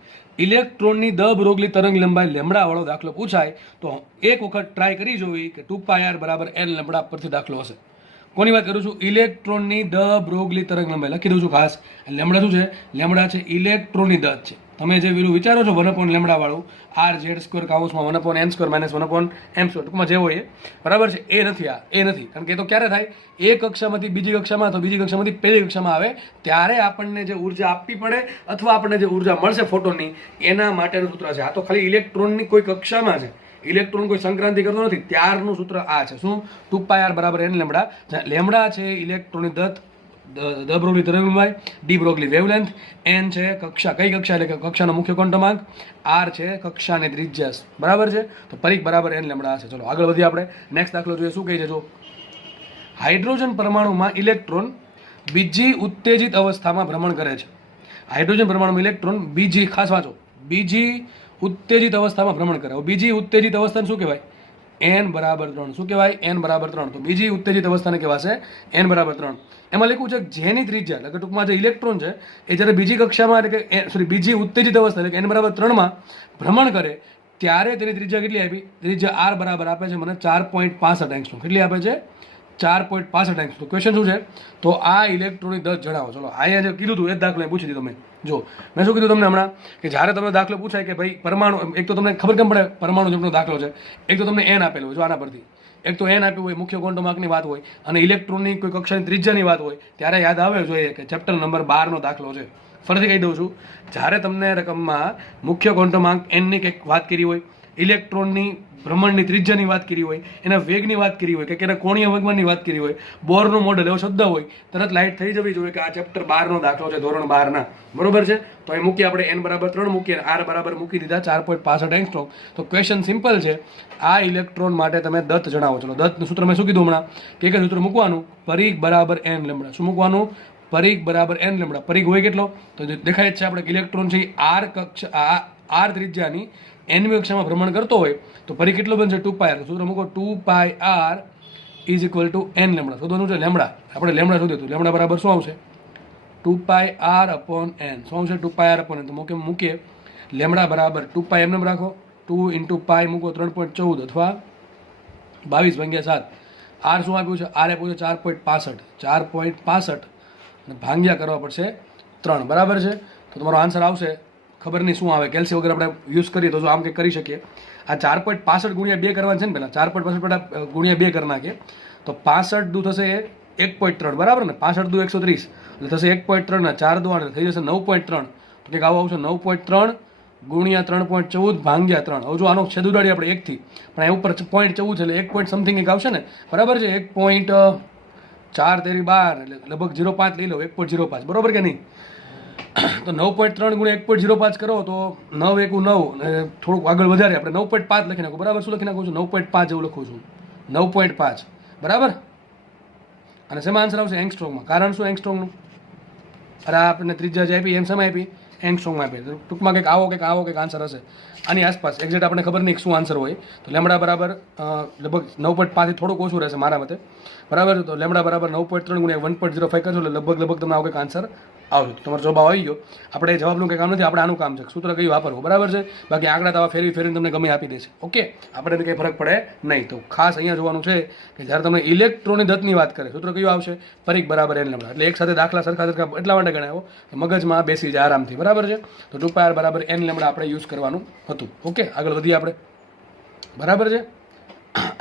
ઇલેક્ટ્રોનની દ બ્રોગલી તરંગ લંબાઈ લેમડાવાળો દાખલો પૂછાય તો એક વખત ટ્રાય કરી જોવી કે 2πr બરાબર n લેમડા પરથી દાખલો હશે. કોની વાત કરું છું? ઇલેક્ટ્રોનની દ બ્રોગલી તરંગ લંબાઈ લખી દઉં છું ખાસ. લેમડા શું છે? લેમડા છે ઇલેક્ટ્રોનની દત્ત છે. તમે જે વિરું વિચારો છો 1/λ વાળું rz² કાઉન્સમાં 1/n² - 1/m², ટૂંકમાં જે હોય એ બરાબર છે, એ નથી. આ એ નથી. કારણ કે એ તો ક્યારે થાય? એક કક્ષામાંથી બીજી કક્ષામાં તો બીજી કક્ષામાંથી પહેલી કક્ષામાં આવે ત્યારે આપણને જે ઉર્જા આપવી પડે અથવા આપણને જે ઉર્જા મળશે ફોટોનની એના માટેનું સૂત્ર છે. આ તો ખાલી ઇલેક્ટ્રોનની કોઈ કક્ષામાં છે, ઇલેક્ટ્રોન કોઈ સંક્રાંતિ કરતો નથી ત્યારનું સૂત્ર આ છે. શું? 2πr બરાબર n લેમડા. લેમડા છે ઇલેક્ટ્રોનની દત્ત, દ બ્રોગલી તરંગ લંબાઈ, ડી બ્રોગલી વેવલેન્થ, n છે કક્ષા. કઈ કક્ષા? એટલે કે કક્ષાનો મુખ્ય ક્વોન્ટમાંક, r છે કક્ષાની ત્રિજ્યા બરાબર છે. તો પરિઘ બરાબર n લેમડા છે. ચલો આગળ વધીએ આપણે. નેક્સ્ટ દાખલો જોઈએ. શું કહે છે? જો હાઇડ્રોજન પરમાણુમાં ઇલેક્ટ્રોન બીજી ઉત્તેજિત અવસ્થામાં ભ્રમણ કરે છે. હાઇડ્રોજન પરમાણુમાં ઇલેક્ટ્રોન બીજી, ખાસ વાંચો, બીજી ઉત્તેજિત અવસ્થામાં ભ્રમણ કરે. બીજી ઉત્તેજિત અવસ્થાને શું કહેવાય? n બરાબર 3. શું કહેવાય? n બરાબર 3. તો બીજી ઉત્તેજિત અવસ્થાને કહેવાશે n બરાબર 3. એમાં લખ્યું છે જેની ત્રિજ્યા એટલે કે ટૂંકમાં જે ઇલેક્ટ્રોન છે એ જ્યારે બીજી કક્ષામાં એટલે કે સોરી બીજી ઉત્તેજિત અવસ્થા એટલે કે n બરાબર 3માં ભ્રમણ કરે ત્યારે તેની ત્રિજ્યા કેટલી આપી? ત્રિજ્યા r બરાબર આપે છે મને 4.65 એંગસ્ટ્રોમ. કેટલી આપે છે? 4.65 એંગસ્ટ્રોમ. તો ક્વેશ્ચન શું છે? તો આ ઇલેક્ટ્રોનની દસ જણાવો. ચલો અહીંયા જે કીધું હતું એ જ દાખલો પૂછી દીધો મેં. જો મેં શું કીધું તમને હમણાં કે જ્યારે તમને દાખલો પૂછાય કે ભાઈ પરમાણુ, એક તો તમને ખબર કેમ પડે પરમાણુ જૂથનો દાખલો છે, એક તો તમને n આપેલો હોય જો આના પરથી, એક તો n આપ્યું હોય મુખ્ય ક્વોન્ટમ આંકની વાત હોય અને ઇલેક્ટ્રોનની કોઈ કક્ષાની ત્રિજ્યાની વાત હોય ત્યારે યાદ આવે જોઈએ કે ચેપ્ટર નંબર 12નો દાખલો છે. ફરીથી કહી દઉં છું, જ્યારે તમને રકમમાં મુખ્ય ક્વોન્ટમ આંક nની કંઈક વાત કરી હોય, ઇલેક્ટ્રોનની ભ્રમણની ત્રિજ્યાની વાત કરી હોય, એના વેગની વાત કરી હોય કે એના કોણીય વેગમાનની વાત કરી હોય, બોરનું મોડેલ એવો શબ્દ હોય, તરત લાઇટ થઈ જવી જોઈએ કે આ ચેપ્ટર 12નો દાખલો છે, ધોરણ 12ના. બરોબર છે? તો એ મૂકીએ આપણે n બરાબર 3 મૂકીએ, r બરાબર મૂકી દીધા 4.65 એંગસ્ટ્રોમ. તો ક્વેશ્ચન સિમ્પલ છે. આ ઇલેક્ટ્રોન માટે તમે દત્ત જણાવો. ચલો દત્તનું સૂત્ર મેં શું કીધું હમણાં કે એક સૂત્ર મૂકવાનું, પરિઘ બરાબર n લેમ્બડા. શું મૂકવાનું? પરિઘ બરાબર n લેમ્બડા. પરિઘ હોય કેટલો? તો દેખાય જ છે આપણે ઇલેક્ટ્રોન છે r કક્ષા r ત્રિજ્યાની nમી કક્ષામાં ભ્રમણ કરતો હોય તો પરિઘ કેટલો બનશે? 2πr. સૂત્ર મૂકો 2πr = n લેમ્બડા. શોધવાનું છે લેમ્બડા. આપણે લેમ્બડા શોધ્યું હતું. લેમ્બડા બરાબર શું આવશે? 2πr/n. શું આવશે? 2πr/n. તો મૂકીએ લેમ્બડા બરાબર 2π એમને રાખો, 2 × π મૂકો 3.14 અથવા 22/7. r શું આપ્યું છે? r આપ્યું છે 4.65 અને ભાંગ્યા કરવા પડશે 3. બરાબર છે? તો તમારો આન્સર આવશે, ખબર નહીં શું આવે, કેલ્સી વગર આપણે યુઝ કરીએ તો આમ કંઈક કરી શકીએ. આ 4.65 × 2 કરવાનું છે ને પહેલાં 4.65 × 2 કરી નાખીએ તો 65 દુ થશે એ 1.3. બરાબર ને? 65 દુ 130 એટલે થશે 1.3 ના 4 દુ 8 થઈ જશે 9.3. તો કંઈક આવું આવશે 9.3 × 3.14 ભાંગ્યા 3. હવે જો આનો છેદ ઉડાડીએ આપણે 1 થી, પણ અહીં ઉપર 0.14 છે એટલે 1 પોઈન્ટ સમથિંગ એક આવશે ને. બરાબર છે? 1.4 તેરી 12 એટલે લગભગ 0.5 લઈ લો, 1.05. બરોબર કે નહીં? તો 9.3 × 1.05 કરો તો 9 × 9 અને થોડુંક આગળ વધારે આપણે 9.5 લખી નાખું. બરાબર? શું લખી નાખું છું? 9.5 જેવું લખું છું. 9.5. બરાબર? અને શેમાં આન્સર આવશે? એંગસ્ટ્રોમમાં. કારણ શું એંગસ્ટ્રોમનું? અરે આપણને ત્રિજ્યા જે આપી એમ શેમાં આપી? એંગસ્ટ્રોમમાં આપી. ટૂંકમાં કંઈક આવો કંઈક આન્સર હશે આની આસપાસ. એક્ઝેક્ટ આપણે ખબર નહીં શું આન્સર હોય. તો લેમ્બડા બરાબર લગભગ 9.5 થી થોડુંક ઓછું રહેશે મારા મતે. બરાબર? તો લેમ્બડા બરાબર 9.3 × 1.05 કરશો એટલે લગભગ તમને આવો કંઈક આન્સર આવજો. તમારો જવાબ આવી ગયો. આપણે જવાબનું કંઈ કામ નથી, આપણે આનું કામ છે સૂત્ર કયું વાપરવું. બરાબર છે? બાકી આંકડા તો ફેરવીને તમને ગમે આપી દેશે. ઓકે, આપણે કંઈ ફરક પડે નહીં. તો ખાસ અહીંયા જોવાનું છે કે જ્યારે તમે ઇલેક્ટ્રોનની દત્તની વાત કરે સૂત્ર કયું આવશે? પરિઘ બરાબર n લેમ્બડા. એટલે એક સાથે દાખલા સરખા એટલા માટે ગણાવો કે મગજમાં બેસી જાય આરામથી. બરાબર છે? તો 2πr બરાબર n લેમ્બડા આપણે યુઝ કરવાનું હતું. ઓકે, આગળ વધીએ આપણે. બરાબર છે?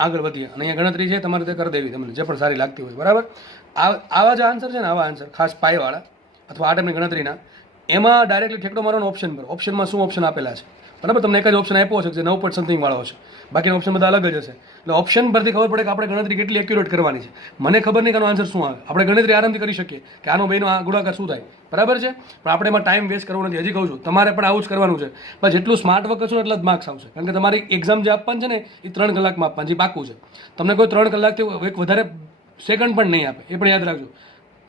આગળ વધીએ અને અહીંયા ગણતરી છે તમારે તે કરી દેવી તમને જે પણ સારી લાગતી હોય. બરાબર? આવા જે આન્સર છે ને, આવા આન્સર ખાસ પાયવાળા અથવા આ ટાઈપની ગણતરીના, એમાં ડાયરેક્ટલી ઠેકડો મારવાનો ઓપ્શન પર. ઓપ્શનમાં શું ઓપ્શન આપેલા છે? બરાબર? તમને એક જ ઓપ્શન આપ્યો છે જે 9 સમથિંગ વાળો હશે, બાકીના ઓપ્શન બધા અલગ જ હશે. એટલે ઓપ્શન પરથી ખબર પડે કે આપણે ગણતરી કેટલી એક્યુરેટ કરવાની છે. મને ખબર નહીં કે આનો આન્સર શું આવે. આપણે ગણતરી આરામથી કરી શકીએ કે આનો બેનો આ ગુણાકાર શું થાય. બરાબર છે? પણ આપણે એમાં ટાઈમ વેસ્ટ કરવો નથી. હજી કહું છું તમારે પણ આવું જ કરવાનું છે. પણ જેટલું સ્માર્ટ વર્ક કરશો એટલા જ માર્ક્સ આવશે. કારણ કે તમારી એક્ઝામ જે આપવાની છે ને એ 3 કલાકમાં આપવાની છે, પાકું છે. તમને કોઈ 3 કલાકથી એક વધારે સેકન્ડ પણ નહીં આપે, એ પણ યાદ રાખજો.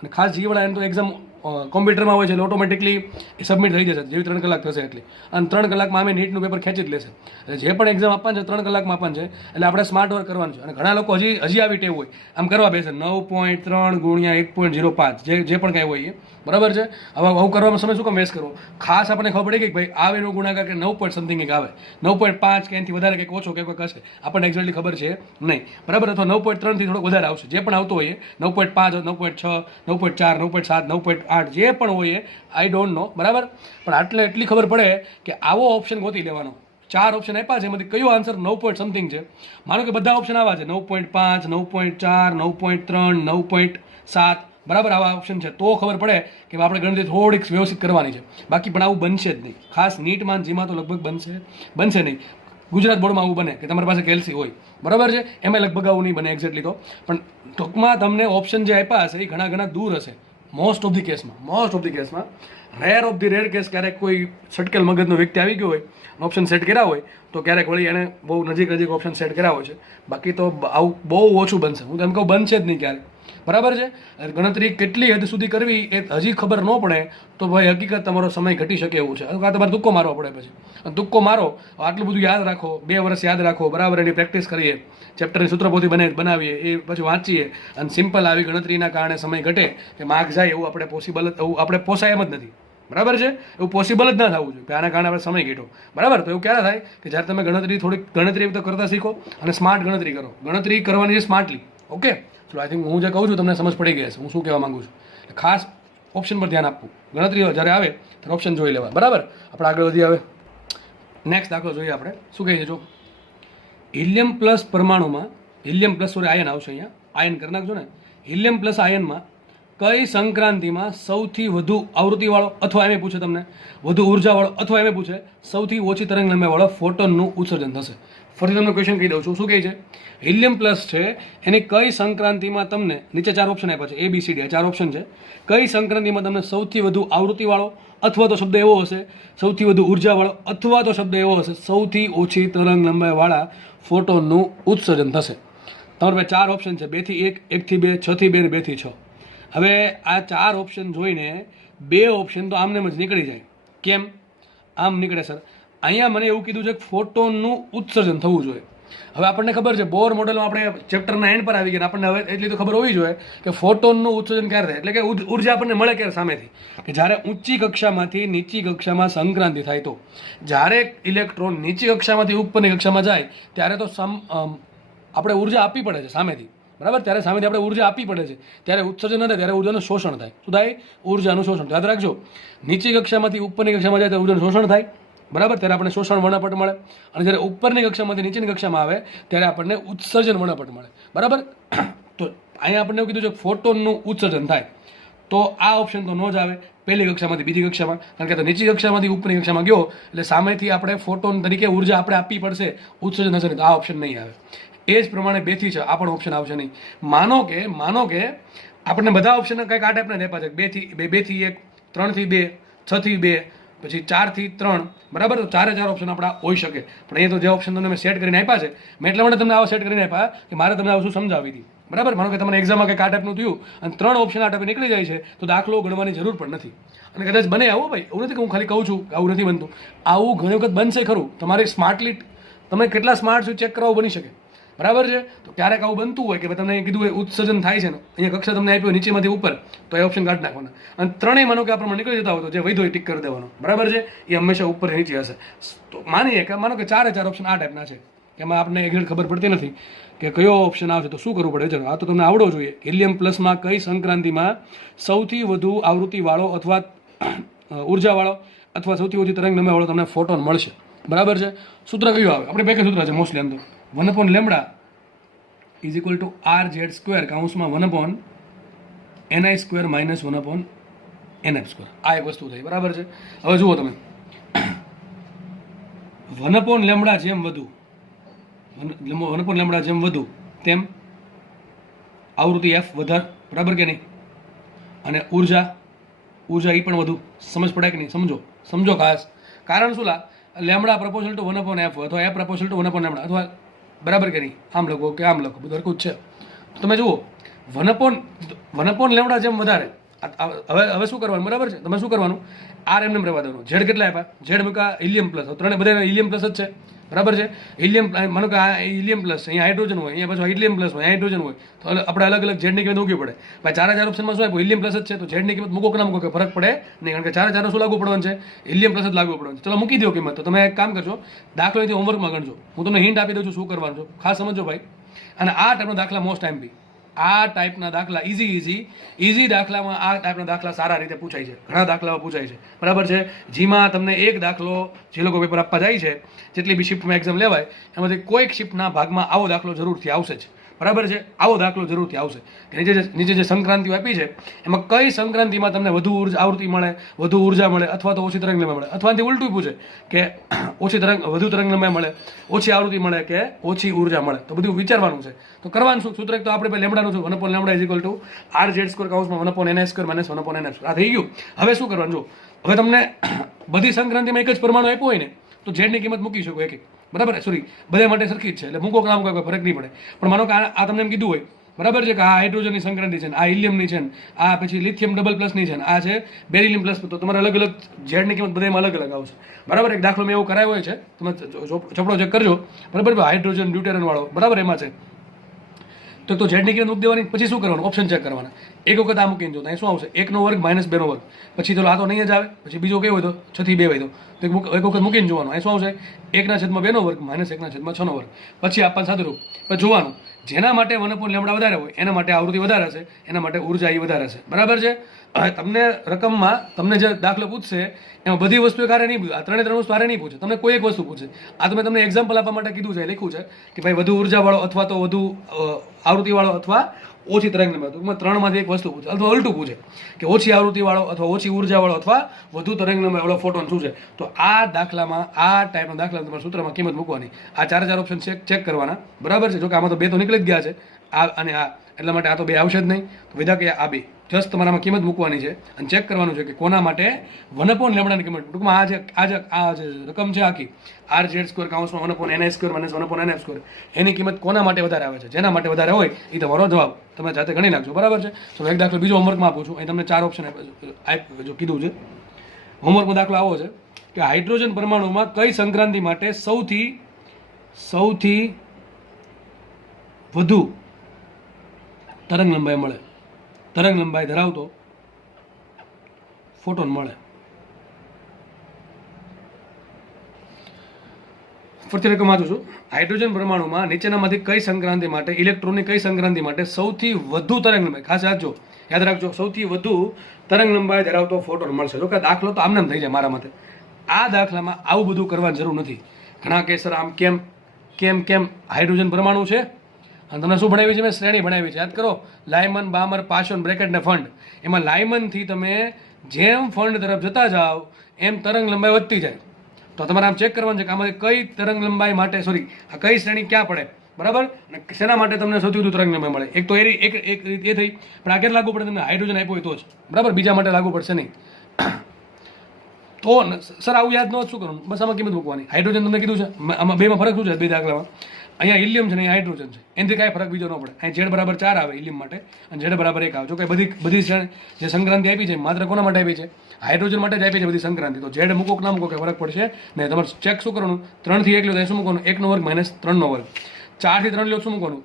અને ખાસ જીવડા એમ તો એક્ઝામ કોમ્પ્યુટરમાં હોય છે એટલે ઓટોમેટિકલી એ સબમિટ થઈ જશે જેવી 3 કલાક થશે એટલી. અને 3 કલાકમાં અમે નીટનું પેપર ખેંચી જ લેશે. એટલે જે પણ એક્ઝામ આપવાનું છે 3 કલાકમાં આપવાનું છે. એટલે આપણે સ્માર્ટ વર્ક કરવાનું છે. અને ઘણા લોકો હજી આવી ટેવ હોય આમ કરવા બેસે 9.3 × 1.05 જે પણ કાંઈ હોય એ. બરાબર છે? હવે આવું કરવામાં સમય શું કામ વેસ્ટ કરવો? ખાસ આપણને ખબર પડી કે ભાઈ આવેનો ગુણાકાર કે 9 સમથિંગ કંઈક આવે, 9.5 કે એનાથી વધારે કંઈક ઓછો કે કંઈક હશે, આપણને એક્ઝેક્ટલી ખબર છે નહીં. બરાબર? અથવા 9.3 થી થોડોક વધારે આવશે. જે પણ આવતો હોય 9.5, 9.6, 9.4, 9.7, 9.8 જે પણ હોય આઈ ડોન્ટ નો. બરાબર? પણ એટલી ખબર પડે કે આવો ઓપ્શન ગોતી લેવાનો. 4 ઓપ્શન આપ્યા છે એમાંથી કયો આન્સર 9 સમથિંગ છે. માનો કે બધા ઓપ્શન આવા છે 9.5, 9.4, 9.3, 9.7. બરાબર? આવા ઓપ્શન છે તો ખબર પડે કે આપણે ગણતરી થોડીક વ્યવસ્થિત કરવાની છે. બાકી પણ આવું બનશે જ નહીં. ખાસ નીટમાં જીમાં તો લગભગ બનશે નહીં. ગુજરાત બોર્ડમાં આવું બને કે તમારી પાસે કેલ્સી હોય. બરાબર છે? એમાં લગભગ આવું નહીં બને એક્ઝેક્ટલી. તો પણ ટૂંકમાં તમને ઓપ્શન જે આપ્યા હશે એ ઘણા દૂર હશે. મોસ્ટ ઓફ ધી કેસમાં rare of the rare case ક્યારેક કોઈ સટકેલ મગજનો વ્યક્તિ આવી ગયો હોય, ઓપ્શન સેટ કર્યા હોય તો ક્યારેક વળી એને બહુ નજીક ઓપ્શન સેટ કર્યા હોય છે. બાકી તો આવું બહુ ઓછું બનશે. હું તો એમ કહું બનશે જ નહીં ક્યારેક. બરાબર છે. ગણતરી કેટલી હદ સુધી કરવી એ હજી ખબર ન પડે તો ભાઈ હકીકત તમારો સમય ઘટી શકે એવું છે. કાં તમારે તુક્કો મારવો પડે પછી. અને તુક્કો મારો, આટલું બધું યાદ રાખો, 2 વર્ષ યાદ રાખો, બરાબર એની પ્રેક્ટિસ કરીએ, ચેપ્ટરની સૂત્રપોથી બનાવીએ, એ પછી વાંચીએ, અને સિમ્પલ આવી ગણતરીના કારણે સમય ઘટે કે માર્ક જાય એવું આપણે પોસાય એમ જ નથી. બરાબર છે, એવું પોસિબલ જ ના થવું જોઈએ. આના કારણે આપણે સમય ઘેટો. બરાબર, તો એવું ક્યારે થાય કે જ્યારે તમે ગણતરી તો કરતા શીખો અને સ્માર્ટ ગણતરી કરો. ગણતરી કરવાની છે સ્માર્ટલી. ઓકે, ચલો આઈ થિંક હું જે કહું છું તમને સમજ પડી ગઈ હશે હું શું કહેવા માંગુ છું. ખાસ ઓપ્શન પર ધ્યાન આપવું. ગણતરીઓ જ્યારે આવે ત્યારે ઓપ્શન જોઈ લેવા. બરાબર, આપણે આગળ વધીએ. હવે નેક્સ્ટ દાખલો જોઈએ આપણે. શું કહે છે જો, હિલિયમ પ્લસ પરમાણુમાં, હિલિયમ પ્લસ આયન આવશે અહીંયા, આયન કરી નાખજો ને. હિલિયમ પ્લસ આયનમાં કઈ સંક્રાંતિમાં સૌથી વધુ આવૃત્તિવાળો, અથવા એમ પૂછે તમને વધુ ઉર્જાવાળો, અથવા એમ પૂછે સૌથી ઓછી તરંગ લંબાઈવાળો ફોટોનનું ઉત્સર્જન થશે. ફરીથી તમને ક્વેશ્ચન કહી દઉં છું. શું કહે છે? હિલિયમ પ્લસ છે એની કઈ સંક્રાંતિમાં તમને, નીચે 4 ઓપ્શન આપ્યા છે, ABCD 4 ઓપ્શન છે. કઈ સંક્રાંતિમાં તમને સૌથી વધુ આવૃત્તિવાળો, અથવા તો શબ્દ એવો હશે સૌથી વધુ ઉર્જાવાળો, અથવા તો શબ્દ એવો હશે સૌથી ઓછી તરંગ લંબાઈવાળા ફોટોનનું ઉત્સર્જન થશે. તમારી પાસે 4 ઓપ્શન છે, 2 થી 1, 1 થી 2, 6 થી 2 અને 2 થી 6. હવે આ 4 ઓપ્શન જોઈને 2 ઓપ્શન તો આમને જ નીકળી જાય. કેમ આમ નીકળે સર? અહીંયા મને એવું કીધું છે કે ફોટોનનું ઉત્સર્જન થવું જોઈએ. હવે આપણને ખબર છે બોર મોડેલમાં આપણે ચેપ્ટરના એન્ડ પર આવી ગયા, આપણને હવે એટલી તો ખબર હોવી જોઈએ કે ફોટોનનું ઉત્સર્જન ક્યારે થાય, એટલે કે ઉર્જા આપણને મળે ક્યારે સામેથી, કે જ્યારે ઊંચી કક્ષામાંથી નીચી કક્ષામાં સંક્રાંતિ થાય. તો જ્યારે ઇલેક્ટ્રોન નીચી કક્ષામાંથી ઉપરની કક્ષામાં જાય ત્યારે તો આપણે ઉર્જા આપવી પડે છે સામેથી. બરાબર, ત્યારે સામેથી આપણે ઉર્જા આપવી પડે છે. ત્યારે ઉત્સર્જન ન થાય, ત્યારે ઉર્જાનું શોષણ થાય. શું થાય? ઉર્જાનું શોષણ. યાદ રાખજો, નીચી કક્ષામાંથી ઉપરની કક્ષામાં જાય ત્યારે ઉર્જાનું શોષણ થાય. બરાબર, ત્યારે આપણને શોષણ વર્ણપટ મળે. અને જ્યારે ઉપરની કક્ષામાંથી નીચેની કક્ષામાં આવે ત્યારે આપણને ઉત્સર્જન વર્ણપટ મળે. બરાબર, તો અહીંયા આપણને એવું કીધું છે ફોટોનનું ઉત્સર્જન થાય. તો આ ઓપ્શન તો ન જ આવે. પહેલી કક્ષામાંથી બીજી કક્ષામાં, કારણ કે તો નીચી કક્ષામાંથી ઉપરની કક્ષામાં ગયો એટલે સામેથી આપણે ફોટોન તરીકે ઉર્જા આપણે આપવી પડશે, ઉત્સર્જન થશે. તો આ ઓપ્શન નહીં આવે. એ જ પ્રમાણે 2 થી 6 આ પણ ઓપ્શન આવશે નહીં. માનો કે આપણને બધા ઓપ્શન કંઈક આ ટાઈપના જ આપ્યા છે, 2 થી 1, 3 થી 2, 6 થી 2, પછી 4 થી 3. બરાબર, તો 4 ઓપ્શન આપણા હોઈ શકે. પણ અહીંયા તો જે ઓપ્શન તમને મેં સેટ કરીને આપ્યા છે, મેં એટલા માટે તમને આવા સેટ કરીને આપ્યા કે મારે તમને આવું શું સમજાવી હતી. બરાબર, માનો કે તમને એક્ઝામમાં કંઈક આ ટાઈપનું થયું અને 3 ઓપ્શન આ ટાઈપે નીકળી જાય છે તો દાખલો ગણવાની જરૂર પણ નથી. અને કદાચ બને આવું ભાઈ, એવું નથી કે હું ખાલી કહું છું આવું નથી બનતું, આવું ઘણી વખત બનશે ખરું. તમારે સ્માર્ટલી તમે કેટલા સ્માર્ટ છો ચેક કરાવવું બની શકે. બરાબર છે, તો ક્યારેક આવું બનતું હોય કે તમને કીધું હોય ઉત્સર્જન થાય છે ને, અહીંયા કક્ષા તમને આપી હોય નીચેમાંથી ઉપર, તો એ ઓપ્શન કાઢી નાખવાના. અને ત્રણેય માનો કે આ પ્રમાણે નીકળી જતા હોય તો જે વૈધો ટીક કરી દેવાનો. બરાબર છે, એ હંમેશા ઉપર નીચે હશે. તો માનો કે 4 ઓપ્શન આ ટાઈપના છે, એમાં આપણને એક્ઝેક્ટ ખબર પડતી નથી કે કયો ઓપ્શન આવશે તો શું કરવું પડે. ચલો આ તો તમને આવડવો જોઈએ. હિલિયમ પ્લસમાં કઈ સંક્રાંતિમાં સૌથી વધુ આવૃત્તિવાળો અથવા ઉર્જાવાળો અથવા સૌથી ઓછી તરંગ લંબાઈવાળો તમને ફોટોન મળશે. બરાબર છે, સૂત્ર કયું આવે? આપણે બે સૂત્ર છે મોસ્ટલી આમ તો 1/λ ઇઝ ઇક્વલ ટુ RZ² કાઉન્સમાં 1/NI² માઇનસ 1/NF². આ એક વસ્તુ થઈ. બરાબર છે, હવે જુઓ તમે 1/λ જેમ વધુ 1/λ જેમ વધુ તેમ આવૃત્તિ F વધારે. બરાબર કે નહીં? અને ઉર્જા એ પણ વધુ. સમજ પડાય કે નહીં? સમજો ખાસ. કારણ શું? લેમડા પ્રપોઝલ ટુ 1/F અથવા F પ્રપોઝલ ટુ 1/λ અથવા બરાબર કે નહીં? આમ લખો કે આમ લખો, બધું હરખું જ છે. તમે જુઓ 1/λ જેમ વધારે. હવે શું કરવાનું? બરાબર છે, તમે શું કરવાનું? R એમને રહેવા દેવાનું. ઝેડ કેટલા આપ્યા? ઝેડ મૂકા હિલિયમ પ્લસ, ત્રણે બધા હિલિયમ પ્લસ જ છે. બરાબર છે, હિલિયમ માનો કે આ હિલિયમ પ્લસ, અહીંયા હાઇડ્રોજન હોય, અહીંયા પાછું હિલિયમ પ્લસ હોય, હાઇડ્રોજન હોય, તો આપણે અલગ અલગ ઝેડની કિંમત મૂકવી પડે. ભાઈ 4 ઓપ્શનમાં શું આપ્યું? હિલિયમ પ્લસ જ છે, તો ઝેડની કિંમત મૂકો કે ના મૂકો કે ફરક પડે નહીં, કારણ કે 4 શું લાગુ પડવાનું છે? હિલિયમ પ્લસ જ લાગુ પડવાનું છે. ચલો મૂકી દો કિંમત. તો તમે એક કામ કરજો, દાખલો અહીંથી હોમવર્કમાં ગણજો. હું તમને હિન્ટ આપી દઉં છું શું કરવાનું છે, ખાસ સમજો ભાઈ. અને આ ટાઈપનો દાખલા મોસ્ટ ટાઈમ આ ટાઈપના દાખલા ઇઝી દાખલામાં આ ટાઈપના દાખલા સારા રીતે પૂછાય છે. ઘણા દાખલાઓ પૂછાય છે. બરાબર છે, જેમાં તમને એક દાખલો જે લોકો પેપર આપવા જાય છે, જેટલી બી શિફ્ટમાં એક્ઝામ લેવાય એમાંથી કોઈક શિફ્ટના ભાગમાં આવો દાખલો જરૂરથી આવશે જ. બરાબર છે, આવો દાખલો જરૂરથી આવશે કે નીચે જે સંક્રાંતિઓ આપી છે એમાં કઈ સંક્રાંતિમાં તમને વધુ આવૃત્તિ મળે, વધુ ઉર્જા મળે, અથવા તો ઓછી તરંગ લંબાઈ મળે, અથવા ઉલટું પૂછે કે વધુ તરંગ લંબાઈ મળે, ઓછી આવૃત્તિ મળે કે ઓછી ઉર્જા મળે. તો બધું વિચારવાનું છે. તો કરવાનું શું? સૂત્ર તો આપણે લેમડાનું છે 1/λ ઇઝ ઇક્વલ ટુ RZ² કાઉન્સમાં 1/NI² માઇનસ 1/NF². આ થઈ ગયું. હવે શું કરવાનું? જો હવે તમને બધી સંક્રાંતિમાં એક જ પરમાણુ આપ્યો હોય ને તો ઝેડની કિંમત મૂકી શકો એક. બરાબર, સોરી, બધા માટે સરખી જ છે, એટલે મૂકો કે ના મૂકો કોઈ ફરક નહીં પડે. પણ માનો કે આ તમને એમ કીધું હોય બરાબર છે કે આ હાઇડ્રોજનની સંક્રાંતિ છે, આ હિલિયમની છે, આ પછી લિથિયમ ડબલ પ્લસની છે, આ છે બેરિલિયમ પ્લસ. તો તમારે અલગ અલગ ઝેડની કિંમત બધામાં અલગ અલગ આવશે. બરાબર, એક દાખલો મેં એવો કરાયો હોય છે, તમે ચોપડો ચેક કરજો. બરાબર, હાઇડ્રોજન ડ્યુટેરન વાળો, બરાબર, એમાં છે તો ઝેડની કિંમત મૂકી દેવાની. પછી શું કરવાનું, ઓપ્શન ચેક કરવાના. એક વખત આ મૂકીને જો અહીં શું આવશે, 1 વર્ગ માઇનસ 2 વર્ગ. પછી ચલો આ તો નહીં જ આવે. પછી બીજો કેવો હોય તો 6 થી 2 હોય તો એક વખત મૂકીને જોવાનું. અહીં શું આવશે, 1/2 વર્ગ માઇનસ 1/6 વર્ગ. પછી આપવાનું સાદું રૂપ. પછી જોવાનું જેના માટે 1/λ વધારે હોય એના માટે આવૃત્તિ વધારે હશે, એના માટે ઉર્જા એ વધારે હશે. બરાબર છે. હવે તમને રકમમાં તમને જે દાખલો પૂછશે એમાં બધી વસ્તુ કારે નહીં પૂછે, આ ત્રણ વસ્તુ હારે નહીં પૂછે, તમને કોઈ એક વસ્તુ પૂછે. આ તો મેં તમને એક્ઝામ્પલ આપવા માટે કીધું છે, લખ્યું છે કે ભાઈ વધુ ઉર્જાવાળો અથવા તો વધુ આવૃત્તિવાળો અથવા ઓછી તરંગલંબાઈ. ટૂંકમાં ત્રણમાંથી એક વસ્તુ પૂછે, અથવા ઉલટું પૂછે કે ઓછી આવૃત્તિવાળો અથવા ઓછી ઉર્જાવાળો અથવા વધુ તરંગલંબાઈવાળો ફોટોન શું છે. તો આ દાખલામાં, આ ટાઈપના દાખલામાં તમારા સૂત્રમાં કિંમત મૂકવાની. આ 4 ઓપ્શન ચેક કરવાના. બરાબર છે. જો કે આમાં તો 2 તો નીકળી જ ગયા છે, આ અને આ, એટલા માટે આ તો 2 આવશે જ નહીં. તો વિધા કે આ 2 જસ્ટ તમારામાં કિંમત મૂકવાની છે અને ચેક કરવાનું છે કે કોના માટે 1/λની કિંમત. ટૂંકમાં આ જે રકમ છે આખી RZ² કાઉન્સમાં 1/ni² - 1/nf², એની કિંમત કોના માટે વધારે આવે છે. જેના માટે વધારે હોય એ તમારો જવાબ તમે જાતે ગણી નાખજો. બરાબર છે. તો એક દાખલો બીજો હોમવર્કમાં આપું છું. અહીં તમને 4 ઓપ્શન જો કીધું છે. હોમવર્કનો દાખલો આવો છે કે હાઇડ્રોજન પરમાણુમાં કઈ સંક્રાંતિ માટે સૌથી વધુ તરંગ લંબાઈ મળે, તરંગ લંબાઈ ધરાવતો ફોટોન મળે. ફરીથી રકમ વાંચું છું. હાઇડ્રોજન પરમાણુમાં નીચેનામાંથી કઈ સંક્રાંતિ માટે, ઇલેક્ટ્રોનની કઈ સંક્રાંતિ માટે સૌથી વધુ તરંગ લંબાઈ, ખાસ યાદ રાખજો, સૌથી વધુ તરંગ લંબાઈ ધરાવતો ફોટોન મળશે. જો કે દાખલો તો આમને થઈ જાય મારા મતે. આ દાખલામાં આવું બધું કરવાની જરૂર નથી. ઘણા કે સર આમ કેમ હાઇડ્રોજન પરમાણુ છે અને તમને શું ભણાવી છે, મેં શ્રેણી ભણાવી છે. યાદ કરો, લાયમન, બામર, પાશોન, બ્રેકેટ ને ફંડ. એમાં લાયમનથી તમે જેમ ફંડ તરફ જતા જાઓ એમ તરંગ લંબાઈ વધતી જાય. તો તમારે આમ ચેક કરવાનું છે કે આમાંથી કઈ તરંગ લંબાઈ માટે, આ કઈ શ્રેણી ક્યાં પડે. બરાબર, અને શેના માટે તમને સૌથી વધુ તરંગ લંબાઈ મળે. એક તો એક એ થઈ, પણ આ ક્યારે લાગુ પડે, તમને હાઇડ્રોજન આપ્યો હોય તો જ. બરાબર, બીજા માટે લાગુ પડશે નહીં. તો સર આવું યાદ ન શું કરવું, બસ આમાં કિંમત મૂકવાની. હાઇડ્રોજન તમને કીધું છે, આમાં બેમાં ફરક શું છે, બે દાખલામાં. અહીંયા હિલિયમ છે ને અહીંયા હાઇડ્રોજન છે, એનાથી કાંઈ ફરક બીજો ન પડે. અહીં Z = 4 આવે હિલિયમ માટે અને Z = 1 આવે. જો કે બધી જે સંક્રાંતિ આપી છે માત્ર કોના માટે આપી છે, હાઇડ્રોજન માટે જ આપી છે બધી સંક્રાંતિ. તો Z મૂકો કે ના મૂકો કે ફરક પડશે નહીં. તમારે ચેક શું કરવાનું, 3 થી 1 લો તો શું મૂકવાનું, 1 વર્ગ માઇનસ 3 વર્ગ. 4 થી 3 લો શું મૂકવાનું,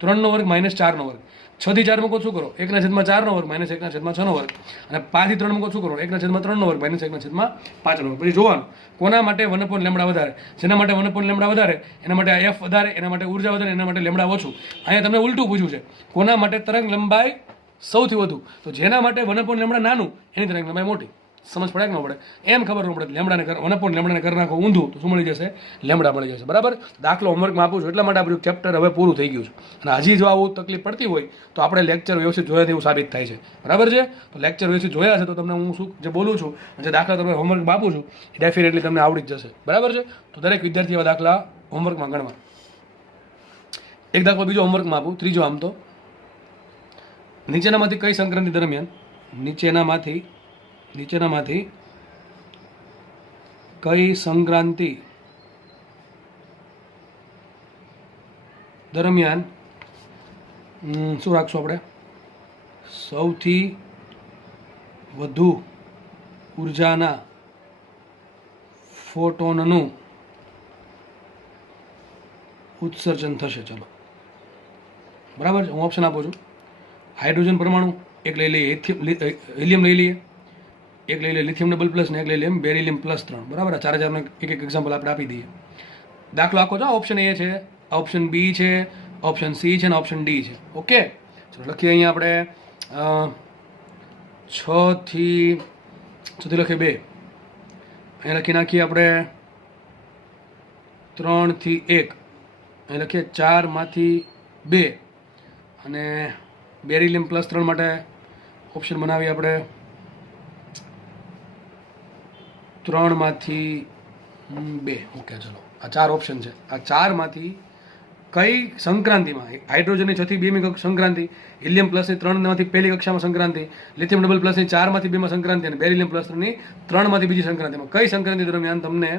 3 વર્ગ માઇનસ 4 વર્ગ. 6 થી 4 મૂકો શું કરો, 1/4 વર્ગ માઇનસ 1/6 વર્ગ. અને 5 થી 3 મૂકો શું કરો, 1/3 વર્ગ માઇનસ 1/5 વર્ગ. પછી જોવાનું કોના માટે 1/λ વધારે, જેના માટે 1/λ વધારે એના માટે F વધારે, એના માટે ઉર્જા વધારે, એના માટે લેમડા ઓછું. અહીંયા તમને ઉલટું પૂછ્યું છે, કોના માટે તરંગ લંબાઈ સૌથી વધુ. તો જેના માટે 1/λ નાનું એની તરંગ લંબાઈ મોટી. સમજ પડે કે ન પડે, એમ ખબર ન પડે. લેમડાને 1/λ કરી નાખો ઊંધું તો શું મળી જશે, લેમડા મળી જશે. બરાબર, દાખલો હોમવર્કમાં આપું છું એટલા માટે આપણું ચેપ્ટર હવે પૂરું થઈ ગયું છે. અને હજી જો આવું તકલીફ પડતી હોય તો આપણે લેક્ચર વ્યવસ્થિત જોયા એવું સાબિત થાય છે. બરાબર છે, તો લેક્ચર વ્યવસ્થિત જોયા છે તો તમને હું શું જે બોલું છું, જે દાખલા તમને હોમવર્કમાં આપું છું એ ડેફિનેટલી તમને આવડી જ જશે. બરાબર છે, તો દરેક વિદ્યાર્થી એવા દાખલા હોમવર્કમાં ગણવા. એક દાખલો બીજો હોમવર્કમાં આપું, ત્રીજો. આમ તો નીચેનામાંથી કઈ સંક્રાંતિ દરમિયાન, નીચેનામાંથી કઈ સંક્રાંતિ દરમિયાન શું રાખશું આપણે, સૌથી વધુ ઉર્જાના ફોટોનનું ઉત્સર્જન થશે. ચલો બરાબર, હું ઓપ્શન આપું છું. હાઇડ્રોજન પરમાણુ એક લઈ લઈએ, હિલિયમ લઈ લઈએ, એક લઈ લઈએ લિથિયમ ડબલ પ્લસ ને એક લઈ લઈએ બેરિલિયમ +3. બરાબર, 4000 એક એક્ઝામ્પલ આપણે આપી દઈએ. દાખલો આખો જો ઓપ્શન A છે, ઓપ્શન B છે, ઓપ્શન C છે અને ઓપ્શન D છે. ઓકે, ચલો લખીએ. અહીંયા આપણે 6 થી લખીએ 2, અહીંયા લખી નાખીએ આપણે 3 થી 1, અહીં લખીએ 4 માંથી 2 અને બેરિલિયમ +3 માટે ઓપ્શન બનાવીએ આપણે 3 માંથી 2. ઓકે, ચલો આ 4 ઓપ્શન છે. આ 4 માંથી કઈ સંક્રાંતિમાં, હાઇડ્રોજનની 6 થી 2મી સંક્રાંતિ, હિલિયમ +3 માંથી પહેલી કક્ષામાં સંક્રાંતિ, લિથિયમ ડબલ પ્લસની 4 માંથી 2માં સંક્રાંતિ અને બેરિલિયમ +3ની 3 માંથી બીજી સંક્રાંતિમાં કઈ સંક્રાંતિ દરમિયાન તમને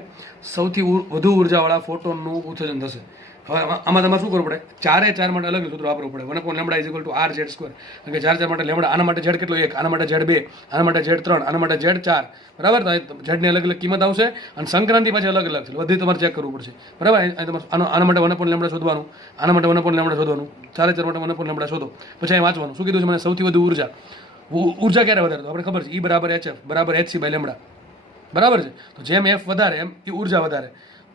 સૌથી વધુ ઉર્જાવાળા ફોટોનનું ઉત્સર્જન થશે. હવે આમાં તમારે શું કરવું પડે? ચારે ચાર માટે અલગ સૂત્ર વાપરવું પડે. 1/λ is equal to R Z square. કારણ કે ચાર ચાર માટે લેમડા, આના માટે ઝેડ કેટલો? 1, આના માટે ઝેડ 2, આના માટે ઝેડ 3, આના માટે ઝેડ 4. બરાબર? તો ઝેડની અલગ અલગ કિંમત આવશે અને સંક્રાંતિ પાછી અલગ અલગ છે. બધી તમારે ચેક કરવું પડશે. બરાબર? તમારે આના માટે 1/λ શોધવાનું, આના માટે 1/λ શોધવાનું, ચારે ચાર માટે 1/λ શોધો. પછી અહીં વાંચવાનું શું કીધું છે મને? સૌથી વધુ ઉર્જા ક્યારે વધારે? તો આપણે ખબર છે E બરાબર HF બરાબર HC/λ. બરાબર છે? તો જેમ એફ વધારે એમ એ ઉર્જા વધારે.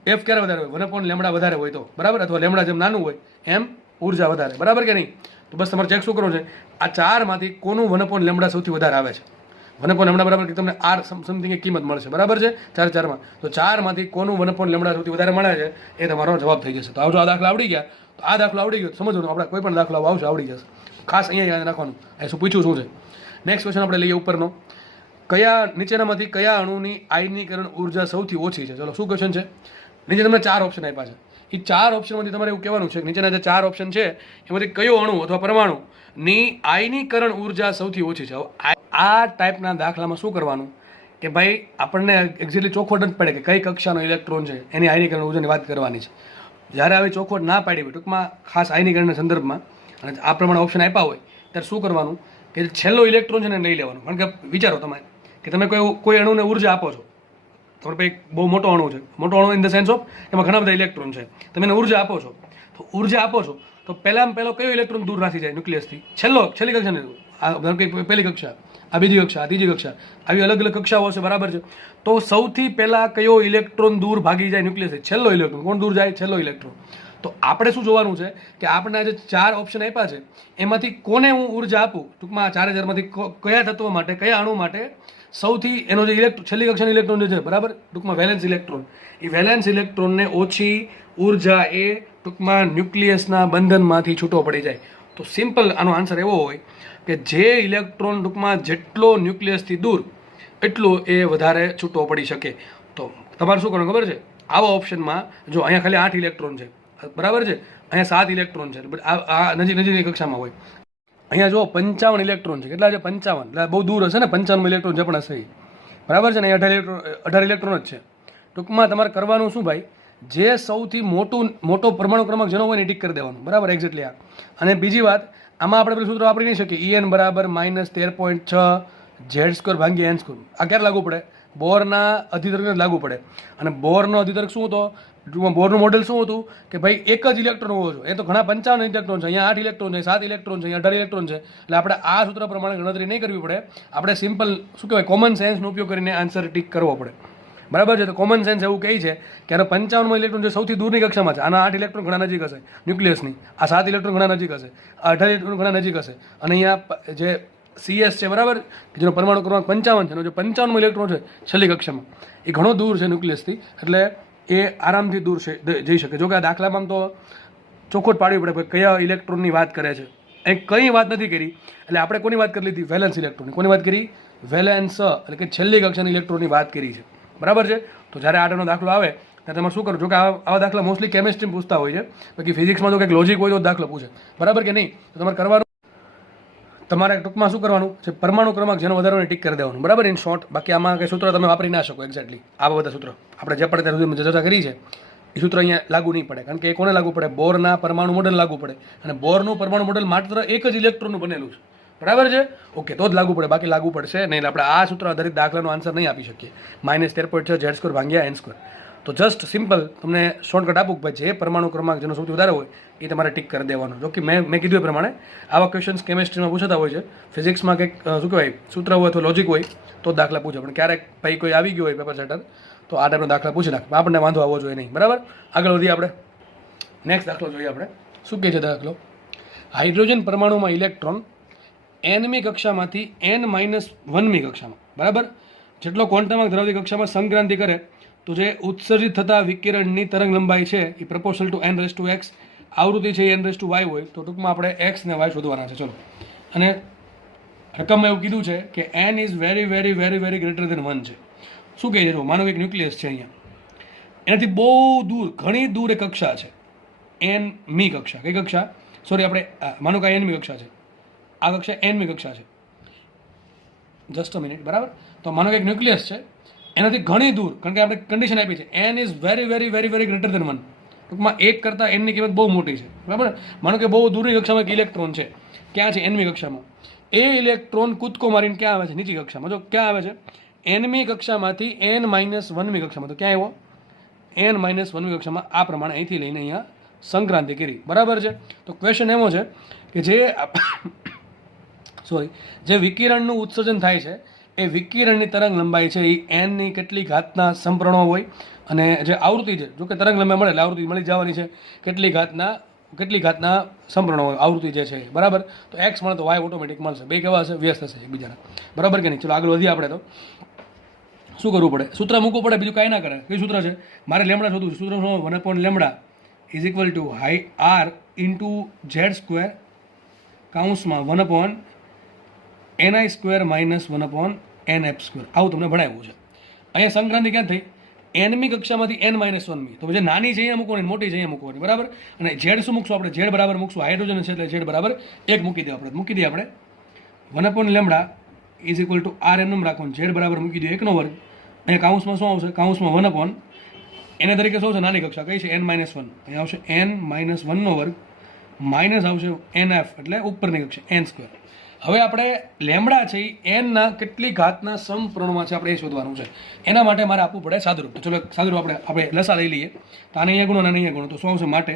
એફ ક્યારે વધારે હોય? 1/λ વધારે હોય તો. બરાબર? અથવા લેમડા જેમ નાનું હોય એમ ઉર્જા વધારે. બરાબર કે નહીં? તો બસ તમારે ચેક શું કરવું છે? આ ચારમાંથી કોનું 1/λ સૌથી વધારે આવે છે? 1/λ બરાબર કે તમને આર સમથિંગ એક કિંમત મળશે. બરાબર છે? ચારમાં તો ચારમાંથી કોનું 1/λ સૌથી વધારે મળે છે એ તમારો જવાબ થઈ જશે. તો આવજો, આ દાખલા આવડી ગયા. તો આ દાખલો આવડી ગયો સમજવાનું, આપણે કોઈ પણ દાખલો આવશે આવડી જશે. ખાસ અહીંયા યાદ રાખવાનું એ શું પૂછ્યું શું છે. નેક્સ્ટ ક્વેશ્ચન આપણે લઈએ ઉપરનો. કયા નીચેનામાંથી કયા અણુની આયનીકરણ ઉર્જા સૌથી ઓછી છે? ચલો, શું ક્વેશ્ચન છે? નીચે તમને 4 ઓપ્શન આપ્યા છે. એ 4 ઓપ્શનમાંથી તમારે એવું કહેવાનું છે કે નીચેના જે 4 ઓપ્શન છે એમાંથી કયો અણુ અથવા પરમાણુની આયનીકરણ ઉર્જા સૌથી ઓછી છે. આ ટાઈપના દાખલામાં શું કરવાનું કે ભાઈ આપણને એક્ઝેક્ટલી ચોખવટ જ પડે કે કઈ કક્ષાનો ઇલેક્ટ્રોન છે એની આયનીકરણ ઉર્જાની વાત કરવાની છે. જ્યારે આવી ચોખવટ ના પાડી હોય, ટૂંકમાં ખાસ આયનીકરણના સંદર્ભમાં અને આ પ્રમાણે ઓપ્શન આપ્યા હોય ત્યારે શું કરવાનું કે છેલ્લો ઇલેક્ટ્રોન છે ને લઈ લેવાનું. કારણ કે વિચારો તમે કે તમે કોઈ અણુને ઉર્જા આપો છો. તમારે ભાઈ બહુ મોટો અણુ છે, મોટો અણુ ઇન ધ સેન્સ ઓફ એમાં ઘણા બધા ઇલેક્ટ્રોન છે, તમે એને ઉર્જા આપો છો. તો ઉર્જા આપો છો તો પહેલામાં પહેલો કયો ઇલેક્ટ્રોન દૂર રાખી જાય ન્યુક્લિયસથી? છેલ્લી કક્ષાને, પહેલી કક્ષા, આ બીજી કક્ષા, આ ત્રીજી કક્ષા, આવી અલગ અલગ કક્ષાઓ છે. બરાબર છે? તો સૌથી પહેલા કયો ઇલેક્ટ્રોન દૂર ભાગી જાય ન્યુક્લિયસથી? છેલ્લો ઇલેક્ટ્રોન. કોણ દૂર જાય? છેલ્લો ઇલેક્ટ્રોન. તો આપણે શું જોવાનું છે કે આપણે જે 4 ઓપ્શન આપ્યા છે એમાંથી કોને હું ઉર્જા આપું, ટૂંકમાં 4 હજારમાંથી કયા તત્વો માટે, કયા અણુ માટે સૌથી એનો જે છેલ્લી કક્ષાનો ઇલેક્ટ્રોન જે છે, બરાબર, ટૂંકમાં વેલેન્સ ઇલેક્ટ્રોન, એ વેલેન્સ ઇલેક્ટ્રોનને ઓછી ઉર્જા એ ટૂંકમાં ન્યુક્લિયસના બંધનમાંથી છૂટો પડી જાય. તો સિમ્પલ આનો આન્સર એવો હોય કે જે ઇલેક્ટ્રોન ટૂંકમાં જેટલો ન્યુક્લિયસથી દૂર એટલો એ વધારે છૂટો પડી શકે. તો તમારે શું કરવાનું ખબર છે? આવા ઓપ્શનમાં જો અહીંયા ખાલી 8 ઇલેક્ટ્રોન છે, બરાબર છે, અહીંયા 7 ઇલેક્ટ્રોન છે, આ નજીકની કક્ષામાં હોય. અહીંયા જો 55 ઇલેક્ટ્રોન છે. કેટલા છે? 55. એટલે બહુ દૂર હશે ને 55 ઇલેક્ટ્રોન જે પણ હશે, બરાબર છે ને? અહીંયા 18 ઇલેક્ટ્રોન જ છે. ટૂંકમાં તમારે કરવાનું શું ભાઈ? જે સૌથી મોટો પરમાણુ ક્રમાંક જેનો હોય ને ટીક કરી દેવાનું. બરાબર? એક્ઝેક્ટલી આ. અને બીજી વાત, આમાં આપણે પેલું સૂત્ર વાપરી નહીં શકીએ En બરાબર -13.6 Z² ભાગ્યા n². આ ક્યારે લાગુ પડે? બોરના અધિતર્કને લાગુ પડે. અને બોરનો અધિતર્ક શું હતો? બોરનું મોડેલ શું હતું કે ભાઈ એક જ ઇલેક્ટ્રોન હોવો જોઈએ. એ તો ઘણા 55 ઇલેક્ટ્રોન છે, અહીંયા 8 ઇલેક્ટ્રોન છે, 7 ઇલેક્ટ્રોન છે, અહીંયા 18 ઇલેક્ટ્રોન છે. એટલે આપણે આ સૂત્ર પ્રમાણે ગણતરી નહીં કરવી પડે. આપણે સિમ્પલ શું કહેવાય કોમન સેન્સનો ઉપયોગ કરીને આન્સર ટીક કરવો પડે. બરાબર છે? તો કોમન સેન્સ એવું કહે છે કે આનો 55 ઇલેક્ટ્રોન જે સૌથી દૂરની કક્ષામાં છે, આના 8 ઇલેક્ટ્રોન ઘણા નજીક હશે ન્યુક્લિયસની, આ 7 ઇલેક્ટ્રોન ઘણા નજીક હશે, આ 18 ઇલેક્ટ્રોન ઘણા નજીક હશે, અને અહીંયા જે CS છે, બરાબર, જેનો પરમાણુ ક્રમાંક 55 છે, એનો જે 55 ઇલેક્ટ્રોન છે છેલ્લી કક્ષામાં, એ ઘણો દૂર છે ન્યુક્લિયસથી, એટલે એ આરામથી દૂર જઈ શકે. જો કે આ દાખલામાં તો ચોખવટ પાડવી પડે કયા ઇલેક્ટ્રોનની વાત કરે છે. એ કંઈ વાત નથી કરી. એટલે આપણે કોની વાત કરી લીધી? વેલેન્સ ઇલેક્ટ્રોનની. કોની વાત કરી? વેલેન્સ, એટલે કે છેલ્લી કક્ષાની ઇલેક્ટ્રોનની વાત કરી છે. બરાબર છે? તો જ્યારે આટનો દાખલો આવે ત્યારે તમારે શું કરો? જો કે આવા દાખલા મોસ્ટલી કેમિસ્ટ્રી પૂછતા હોય છે, બાકી ફિઝિક્સમાં તો કંઈક લોજિક હોય તો દાખલો પૂછે. બરાબર કે નહીં? તો તમારે કરવાનું, તમારે ટૂંકમાં શું કરવાનું છે? પરમાણુ ક્રમાંક જેનો વધારે ટીક કરી દેવાનું. બરાબર? In short. બાકી આમાં કંઈ સૂત્ર તમે વાપરી ના શકો એક્ઝેક્ટલી. આવા બધા સૂત્ર આપણે જે પણ અત્યાર સુધી ચર્ચા કરી છે એ સૂત્ર અહીંયા લાગુ નહીં પડે. કારણ કે એ કોને લાગુ પડે? બોરના પરમાણુ મોડેલ લાગુ પડે. અને બોરનું પરમાણુ મોડેલ માત્ર એક જ ઇલેક્ટ્રોનનું બનેલું છે. બરાબર છે? ઓકે, તો જ લાગુ પડે, બાકી લાગુ પડશે નહીં. આપણે આ સૂત્ર આધારિત દાખલાનો આન્સર નહીં આપી શકીએ. -13.6 Z² ભાગ્યા n². તો જસ્ટ સિમ્પલ તમને શોર્ટકટ આપું કે ભાઈ જે પરમાણુ ક્રમાંક જેનો સૌથી વધારે હોય એ તમારે ટીક કરી દેવાનો. જો કે મેં કીધું એ પ્રમાણે આવા ક્વેશ્ચન્સ કેમિસ્ટ્રીમાં પૂછાતા હોય છે. ફિઝિક્સમાં કંઈક શું કહેવાય સૂત્ર હોય અથવા લોજિક હોય તો દાખલા પૂછે, પણ ક્યારેક ભાઈ કોઈ આવી ગયો હોય પેપર સેટર તો આ ટાઈપનો દાખલા પૂછી નાખે, આપણને વાંધો આવવો જોઈએ નહીં. બરાબર? આગળ વધીએ આપણે. નેક્સ્ટ દાખલો જોઈએ આપણે. શું કહે છે દાખલો? હાઇડ્રોજન પરમાણુમાં ઇલેક્ટ્રોન nમી કક્ષામાંથી n-1મી કક્ષામાં, બરાબર, જેટલો ક્વોન્ટમ ધરાવતી કક્ષામાં સંક્રાંતિ કરે તો જે ઉત્સર્જિત થતા વિકિરણની તરંગ લંબાઈ છે એ પ્રપોર્શનલ ટુ n⁻x, આવૃત્તિ છે એ n⁻y હોય. તો ટૂંકમાં આપણે x ને y શોધવાના છે. ચલો, અને રકમમાં એવું કીધું છે કે n is very very very very greater than 1 છે. શું કહે છે? જો માનો કે એક ન્યુક્લિયસ છે અહીંયા, એનાથી બહુ દૂર, ઘણી દૂર એક કક્ષા છે, nમી કક્ષા. કઈ કક્ષા? સોરી, આપણે માનો કે nમી કક્ષા છે, આ કક્ષા nમી કક્ષા છે. Just a minute. બરાબર? તો માનો કે એક ન્યુક્લિયસ છે એનાથી ઘણી દૂર, કારણ કે આપણે કન્ડિશન આપી છે n is very very very very greater than 1. ટૂંકમાં એક કરતાં એનની કિંમત બહુ મોટી છે, બરાબર. માનો કે બહુ દૂરની કક્ષામાં એક ઇલેક્ટ્રોન છે, ક્યાં છે? એનમી કક્ષામાં. એ ઇલેક્ટ્રોન કૂદકો મારીને ક્યાં આવે છે? નીચી કક્ષામાં. જો ક્યાં આવે છે? એનમી કક્ષામાંથી n-1મી કક્ષામાં. તો ક્યાં આવ્યો? n-1મી કક્ષામાં. આ પ્રમાણે અહીંથી લઈને અહીંયા સંક્રાંતિ કરી, બરાબર છે. તો ક્વેશ્ચન એવો છે કે જે વિકિરણનું ઉત્સર્જન થાય છે એ વિકિરણની તરંગ લંબાઈ છે એ એનની કેટલી ઘાતના સમપ્રમાણમાં હોય, અને જે આવૃત્તિ છે, જો કે તરંગ લંબાઈ મળે એટલે આવૃત્તિ મળી જવાની છે, કેટલી ઘાતના સમપ્રમાણમાં હોય આવૃત્તિ જે છે, બરાબર. તો એક્સ મળે તો વાય ઓટોમેટિક મળશે. બે કેવા હશે? વ્યસ્ત હશે એકબીજાના, બરાબર કે નહીં? ચલો આગળ વધીએ આપણે. તો શું કરવું પડે? સૂત્ર મૂકવું પડે, બીજું કાંઈ ના કરે. કઈ સૂત્ર છે? મારે લેમડા શોધવું છે. સૂત્ર શું? 1 lambda is equal to r into Z square કૌંસમાં 1/ni square minus 1/nf square. આવું તમને ભણાવ્યું છે. અહીંયા સંક્રાંતિ ક્યાં થઈ? એનમી કક્ષામાંથી n-1મી. તો જે નાની છે અહીંયા મૂકવાની, મોટી છે અહીંયા મૂકવાની, બરાબર. અને ઝેડ શું મૂકશું આપણે? ઝેડ બરાબર મૂકશું, હાઇડ્રોજન છે એટલે ઝેડ બરાબર 1 મૂકી દઈએ આપણે. 1 lambda is equal to r એમ રાખવાનું, ઝેડ બરાબર મૂકી દઈએ 1/2. અહીંયા કાઉન્સમાં શું આવશે? કાઉન્સમાં 1 એના તરીકે શું છે? નાની કક્ષા કઈ છે? n-1. અહીંયા આવશે n-1/2 માઇનસ આવશે nf એટલે ઉપરની કક્ષા n સ્ક્વેર. હવે આપણે લેમડા છે એ એનના કેટલી ઘાતના સમપ્રમાણમાં છે આપણે એ શોધવાનું છે. એના માટે મારે આપવું પડે સાદુરૂપ. તો ચલો સાદુરૂપ આપણે લસા લઈ લઈએ. તો આને અહીંયા ગુણો અને અહીંયા ગુણો. તો શું આવશે? માટે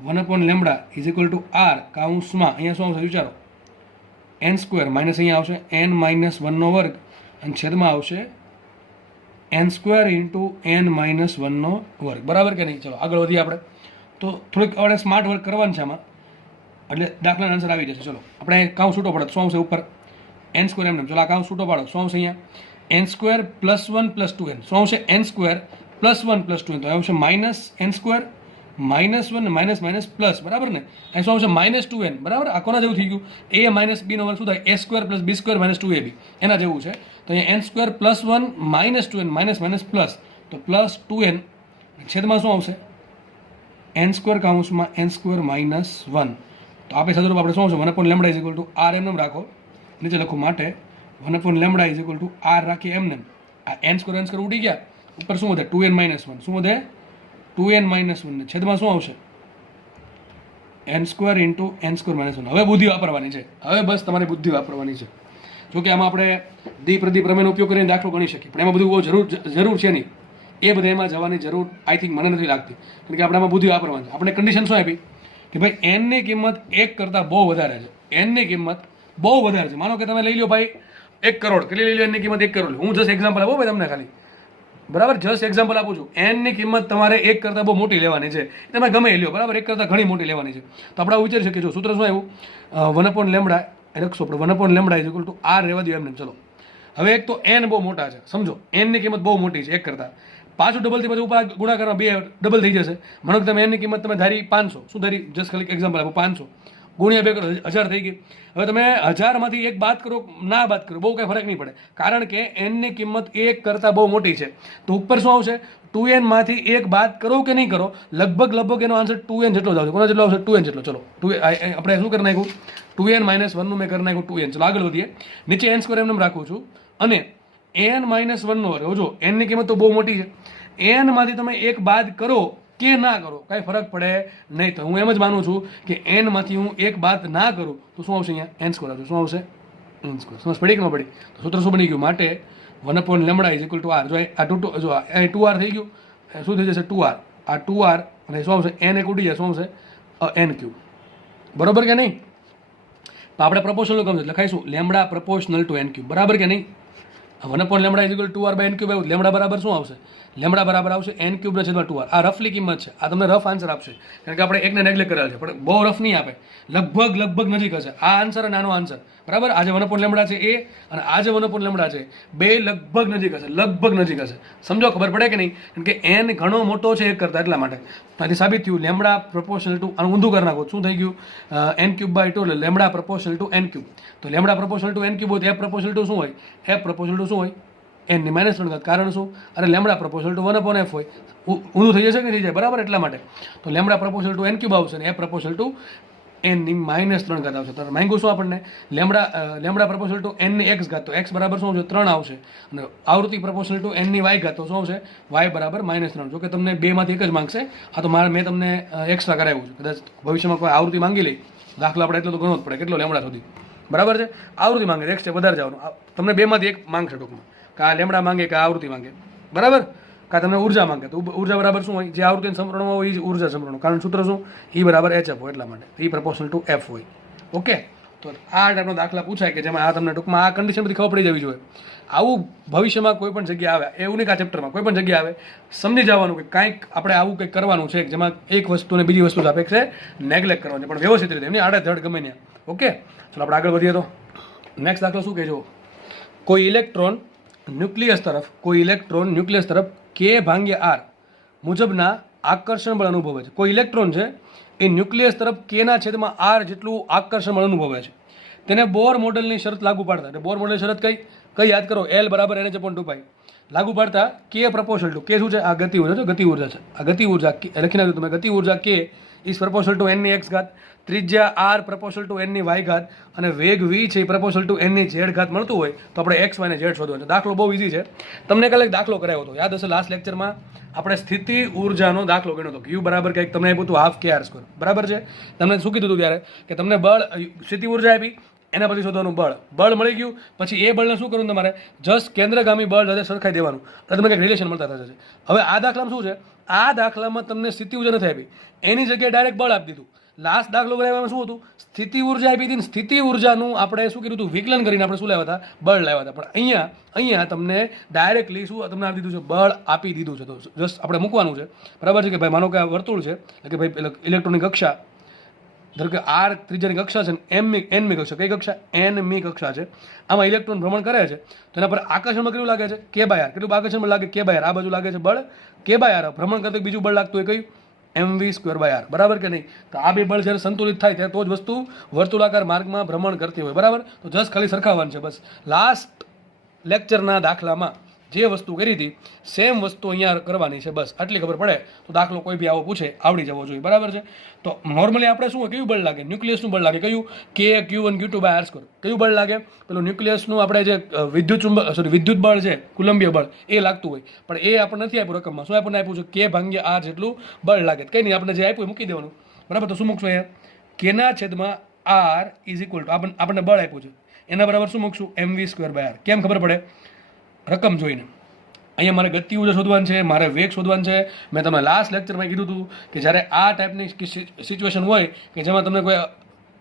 1 lambda is equal to r કાઉન્સમાં અહીંયા શું આવશે? વિચારો, n સ્ક્વેર માઇનસ અહીંયા આવશે n-1/2 અને છેદમાં આવશે n સ્ક્વેર ઇન્ટુ n-1/2, બરાબર કે નહીં? ચલો આગળ વધીએ આપણે. તો થોડીક આપણે સ્માર્ટ વર્ક કરવાનું છે આમાં, એટલે દાખલાનો આન્સર આવી જશે. ચલો આપણે કાઉન્સ છૂટો પડે. શું આવશે? ઉપર n સ્ક્વેર એમને. ચલો આ કાઉન્સ છૂટો પાડો. શું આવશે? અહીંયા n square plus 1 plus 2n. શું આવશે? n square plus 1 plus 2n. તો આવશે minus n square minus 1 minus minus plus, બરાબર ને? અહીં શું આવશે? -2n, બરાબર. આ કોના જેવું થઈ ગયું? a માઇનસ b નો વર્ગ શું થાય? a square plus b square minus 2ab એના જેવું છે. તો અહીંયા n square plus 1 minus 2n minus minus plus, તો પ્લસ 2n છેદમાં શું આવશે? n સ્ક્વેર કાઉન્સમાં n સ્ક્વેર માઇનસ 1. તો આપણે સાદુરૂપ આપણે શું આવશે? 1 lambda is equal to r એમ રાખો, નીચે લખો માટે 1 lambda is equal to r રાખીએ એમને. આ n સ્ક્વેર ઉડી ગયા, ઉપર શું વધે? 2n-1. શું વધે? 2n-1 ને છેદમાં શું આવશે? n square into n square minus 1. હવે બુદ્ધિ વાપરવાની છે. હવે બસ તમારી બુદ્ધિ વાપરવાની છે. જો કે આમાં આપણે દ્વિપ્રદીપ પ્રમેયનો ઉપયોગ કરીને દાખલો ગણી શકીએ, પણ એમાં બધું બહુ જરૂર છે નહીં. એ બધા એમાં જવાની જરૂર આઈ થિંક મને નથી લાગતી, કારણ કે આપણે આમાં બુદ્ધિ વાપરવાની છે. આપણે કન્ડિશન શું આપી કે ભાઈ એનની કિંમત 1 કરતાં બહુ વધારે છે. એનની કિંમત બહુ વધારે છે. માનો કે તમે લઈ લો ભાઈ 1 કરોડ. કેટલી લઈ લો? એનની કિંમત 1 કરોડ. હું જસ્ટ એક્ઝામ્પલ આપું ભાઈ તમને ખાલી, બરાબર. જસ્ટ એક્ઝામ્પલ આપું છું. એનની કિંમત તમારે 1 કરતાં બહુ મોટી લેવાની છે. તમે ગમે એ લ્યો, બરાબર. 1 કરતાં ઘણી મોટી લેવાની છે. તો આપણે વિચારી શકીએ. જો સૂત્ર શું આવ્યું? 1 લેમડા લખશો આપણે. 1 lambda is equal to r રહેવા દો એમને. ચલો હવે એક તો n બહુ મોટા છે, સમજો. એનની કિંમત બહુ મોટી છે 1 કરતાં. પાછું ડબલથી પછી ઉપર ગુણાકારમાં 2 ડબલ થઈ જશે. માનો કે તમે એનની કિંમત તમે ધારી 500. શું ધારી? જસ્ટ ખાલી એક્ઝામ્પલ આપો. 500 ગુણ્યા 2 કરો 1000 થઈ ગઈ. હવે તમે 1000માંથી 1 બાદ કરો, ના બાદ કરો, બહુ કંઈ ફરક નહીં પડે, કારણ કે એનની કિંમત 1 કરતાં બહુ મોટી છે. તો ઉપર શું આવશે? 2n માંથી 1 બાદ કરો કે નહીં કરો, લગભગ એનો આન્સર 2n જેટલો જ આવશે. કોનો જેટલો આવશે? 2n જેટલો. ચલો આપણે શું કરી નાખ્યું? 2n-1 નું મેં કરી નાખ્યું 2n. ચલો આગળ વધીએ. નીચે n સ્ક્વેર એમને રાખું છું અને n-1 નો વર્ગ. જો એનની કિંમત તો બહુ મોટી છે. n માંથી તમે 1 બાદ કરો કે ના કરો, કાંઈ ફરક પડે નહીં. તો હું એમ જ માનું છું કે n માંથી હું 1 બાદ ના કરું તો શું આવશે? અહીંયા n સ્ક્વેર આવશે. શું આવશે? n square. સમજ પડી કે ન પડી? તો સૂત્ર શું બની ગયું? માટે 1 lambda is equal to r. જો આ 2r થઈ ગયું, શું થઈ જશે? 2r. આ 2r અને શું આવશે? n એક ઉડી જાય. શું આવશે? n ક્યુબ, બરોબર કે નહીં? તો આપણે પ્રપોર્શનલ કામ લખાઈશું lambda proportional to n cube, બરાબર કે નહીં? 1 lambda is equal to 2r by n cube આવ્યું. લેમડા બરાબર શું આવશે? લેમડા બરાબર આવશે n ક્યુબના છેદમાં 2r. આ રફલી કિંમત છે. આ તમને રફ આન્સર આપશે, કારણ કે આપણે એકને નેગ્લેક્ટ કરેલ છે, પણ બહુ રફ નહીં આપે. લગભગ નજીક હશે આ આન્સર અને આનો આન્સર, બરાબર. આજે 1 લેમડા છે એ અને આજે 1 લેમડા છે, બે લગભગ નજીક હશે. સમજો? ખબર પડે કે નહીં? કારણ કે n ઘણો મોટો છે 1 કરતાં, એટલા માટે. ત્યાંથી સાબિત થયું લેમડા પ્રપોર્શનલ ટુ, આનું ઊંધું કરી નાખો. શું થઈ ગયું? n ક્યુબ બાય 2 એટલે lambda proportional to n cube. તો lambda proportional to n cube હોય તો f પ્રપોર્શનલ ટુ શું હોય? f પ્રપોર્શનલ ટુ શું હોય? n-3 ઘાત. કારણ શું? અરે લેમડા પ્રપોર્શનલ ટુ 1/f હોય. ઊંધું થઈ જશે કે થઈ જાય, બરાબર. એટલા માટે તો lambda proportional to n cube આવશે અને f પ્રપોર્શનલ ટુ એનની -3 ઘાત આવશે. તો માંગ્યું શું આપણને લેમડા પ્રપોર્શનલ ટુ એનની એક્સ ઘાત, તો એક્સ બરાબર શું આવશે 3 આવશે, અને આવૃત્તિ પ્રપોર્શનલ ટુ એનની વાય ઘાત, તો શું આવશે વાય બરાબર -3. જો કે તમને બેમાંથી એક જ માંગશે, આ તો મેં તમને એક્સ્ટ્રા કરાવ્યું છે. કદાચ ભવિષ્યમાં કોઈ આવૃત્તિ માંગી લે દાખલા આપણે એટલો તો ગણવો જ પડે, કેટલો લેમડા સુધી, બરાબર છે. આવૃત્તિ માંગે એક સ્ટેપ વધારે જવાનું, તમને બેમાંથી એક માંગશે ટૂંકમાં, કે આ લેમડા માંગે કે આવૃત્તિ માંગે, બરાબર. કાં તમને ઉર્જા માંગે, તો ઉર્જા બરાબર શું હોય, જે આવૃત્તિ સમપ્રમાણમાં હોય એ જ ઉર્જા સમપ્રમાણ, કારણ સૂત્ર શું E બરાબર HF હોય, એટલા માટે E પ્રપોર્શનલ ટુ F હોય. ઓકે, તો આ ટાઈપનો દાખલા પૂછાય કે જેમાં આ તમને ટૂંકમાં આ કન્ડિશન બધી ખબર પડી જવી જોઈએ. આવું ભવિષ્યમાં કોઈ પણ જગ્યાએ આવે, એવું નહીં કે આ ચેપ્ટરમાં કોઈ પણ જગ્યાએ આવે, સમજી જવાનું કે કાંઈક આપણે આવું કંઈક કરવાનું છે જેમાં એક વસ્તુને બીજી વસ્તુ સાપેક્ષે નેગ્લેક્ટ કરવાની, પણ વ્યવસ્થિત રીતે, એમની આડેધડ ગમે ત્યાં. ઓકે, ચાલો આપણે આગળ વધીએ. તો નેક્સ્ટ દાખલો શું કહેજો, કોઈ ઇલેક્ટ્રોન ન્યુક્લિયસ તરફ K/R મુજબના આકર્ષણ બળ અનુભવે છે. કોઈ ઇલેક્ટ્રોન છે એ ન્યુક્લિયસ તરફ K/R જેટલું આકર્ષણ બળ અનુભવે છે. તેને બોર મોડેલની શરત લાગુ પાડતા, બોર મોડેલની શરત કઈ યાદ કરો, L બરાબર NH/2π લાગુ પાડતા K પ્રપોર્શનલ ટુ, K શું છે, આ ગતિ ઉર્જા છે, આ ગતિ ઉર્જા લખી નાખ્યું તમે, ગતિ ઉર્જા K is proportional to n ની x ઘાત, ત્રિજ્યા R પ્રપોર્શનલ ટુ n ની y ઘાત, અને વેગ v છે પ્રપોર્શનલ ટુ n ની z ઘાત મળતું હોય તો આપણે x, y અને z શોધવાનું છે. દાખલો બહુ ઇઝી છે, તમને કાલે એક દાખલો કરાવ્યો હતો, યાદ હશે લાસ્ટ લેક્ચરમાં આપણે સ્થિતિ ઉર્જાનો દાખલો ગણ્યો હતો. Q બરાબર કંઈક તમને આપ્યું હતું 12kr², બરાબર છે. તમને શું કીધું હતું ત્યારે, કે તમને બળ સ્થિતિ ઉર્જા આપી, એના પછી શોધવાનું બળ મળી ગયું, પછી એ બળને શું કરવું તમારે, જસ્ટ કેન્દ્રગામી બળ સાથે સરખાઈ દેવાનું, એટલે તમને કંઈક રિલેશન મળતા થશે. હવે આ દાખલામાં શું છે, આ દાખલામાં તમને સ્થિતિ ઉર્જા નથી આપી, એની જગ્યાએ ડાયરેક્ટ બળ આપી દીધું. લાસ્ટ દાખલો કરાવવામાં શું હતું, સ્થિતિ ઉર્જા આપી હતી, સ્થિતિ ઉર્જાનું આપણે શું કર્યું હતું, વિકલન કરીને આપણે શું લાવ્યા હતા, બળ લાવ્યા હતા. પણ અહીંયા તમને ડાયરેક્ટલી શું તમને આપી દીધું છે, બળ આપી દીધું છે. તો જસ્ટ આપણે મૂકવાનું છે, બરાબર છે, કે ભાઈ માનો કે આ વર્તુળ છે, એટલે કે ભાઈ ઇલેક્ટ્રોનની કક્ષા, ધારો કે R ત્રિજ્યાની કક્ષા છે, nમી કક્ષા, કઈ કક્ષા, nમી કક્ષા છે, આમાં ઇલેક્ટ્રોન ભ્રમણ કરે છે, તો એના પર આકર્ષણમાં કેટલું લાગે છે, K/R. કેટલું આકર્ષણ લાગે, K/R. આ બાજુ લાગે છે બળ K/R. ભ્રમણ કરતું બીજું બળ લાગતું હોય કયું, mv²/r, બરાબર કે નહીં. તો આ બે બળ જ્યારે સંતુલિત થાય ત્યારે તો જ વસ્તુ વર્તુળાકાર માર્ગમાં ભ્રમણ કરતી હોય, બરાબર. તો જસ્ટ ખાલી સરખાવવાનું છે બસ. લાસ્ટ લેક્ચરના દાખલામાં જે વસ્તુ કરી હતી સેમ વસ્તુ અહીંયા કરવાની છે, બસ આટલી ખબર પડે તો દાખલો કોઈ બી આવો પૂછે આવડી જવો જોઈએ, બરાબર છે. તો નોર્મલી આપણે શું હોય, કયું બળ લાગે, ન્યુક્લિયસનું બળ લાગે, કયું, K/Q1 Q2/R². કયું બળ લાગે, પેલું ન્યુક્લિયસનું આપણે જે વિદ્યુત બળ છે, કુલંબીય બળ, એ લાગતું હોય, પણ એ આપણને નથી આપ્યું રકમમાં. શું આપણને આપ્યું છે, K/R જેટલું બળ લાગે. કંઈ નહીં, આપણે જે આપ્યું એ મૂકી દેવાનું, બરાબર. તો શું મૂકશું અહીંયા, K/R ઇઝ ઇક્વલ ટુ આપણને બળ આપ્યું છે એના બરાબર શું મૂકશું, mv²/r. કેમ ખબર પડે, રકમ જોઈને. અહીંયા મારે ગતિ ઉર્જા શોધવાનું છે, મારે વેગ શોધવાનું છે. મેં તમને લાસ્ટ લેક્ચરમાં કીધું હતું કે જ્યારે આ ટાઈપની સિચ્યુએશન હોય કે જેમાં તમને કોઈ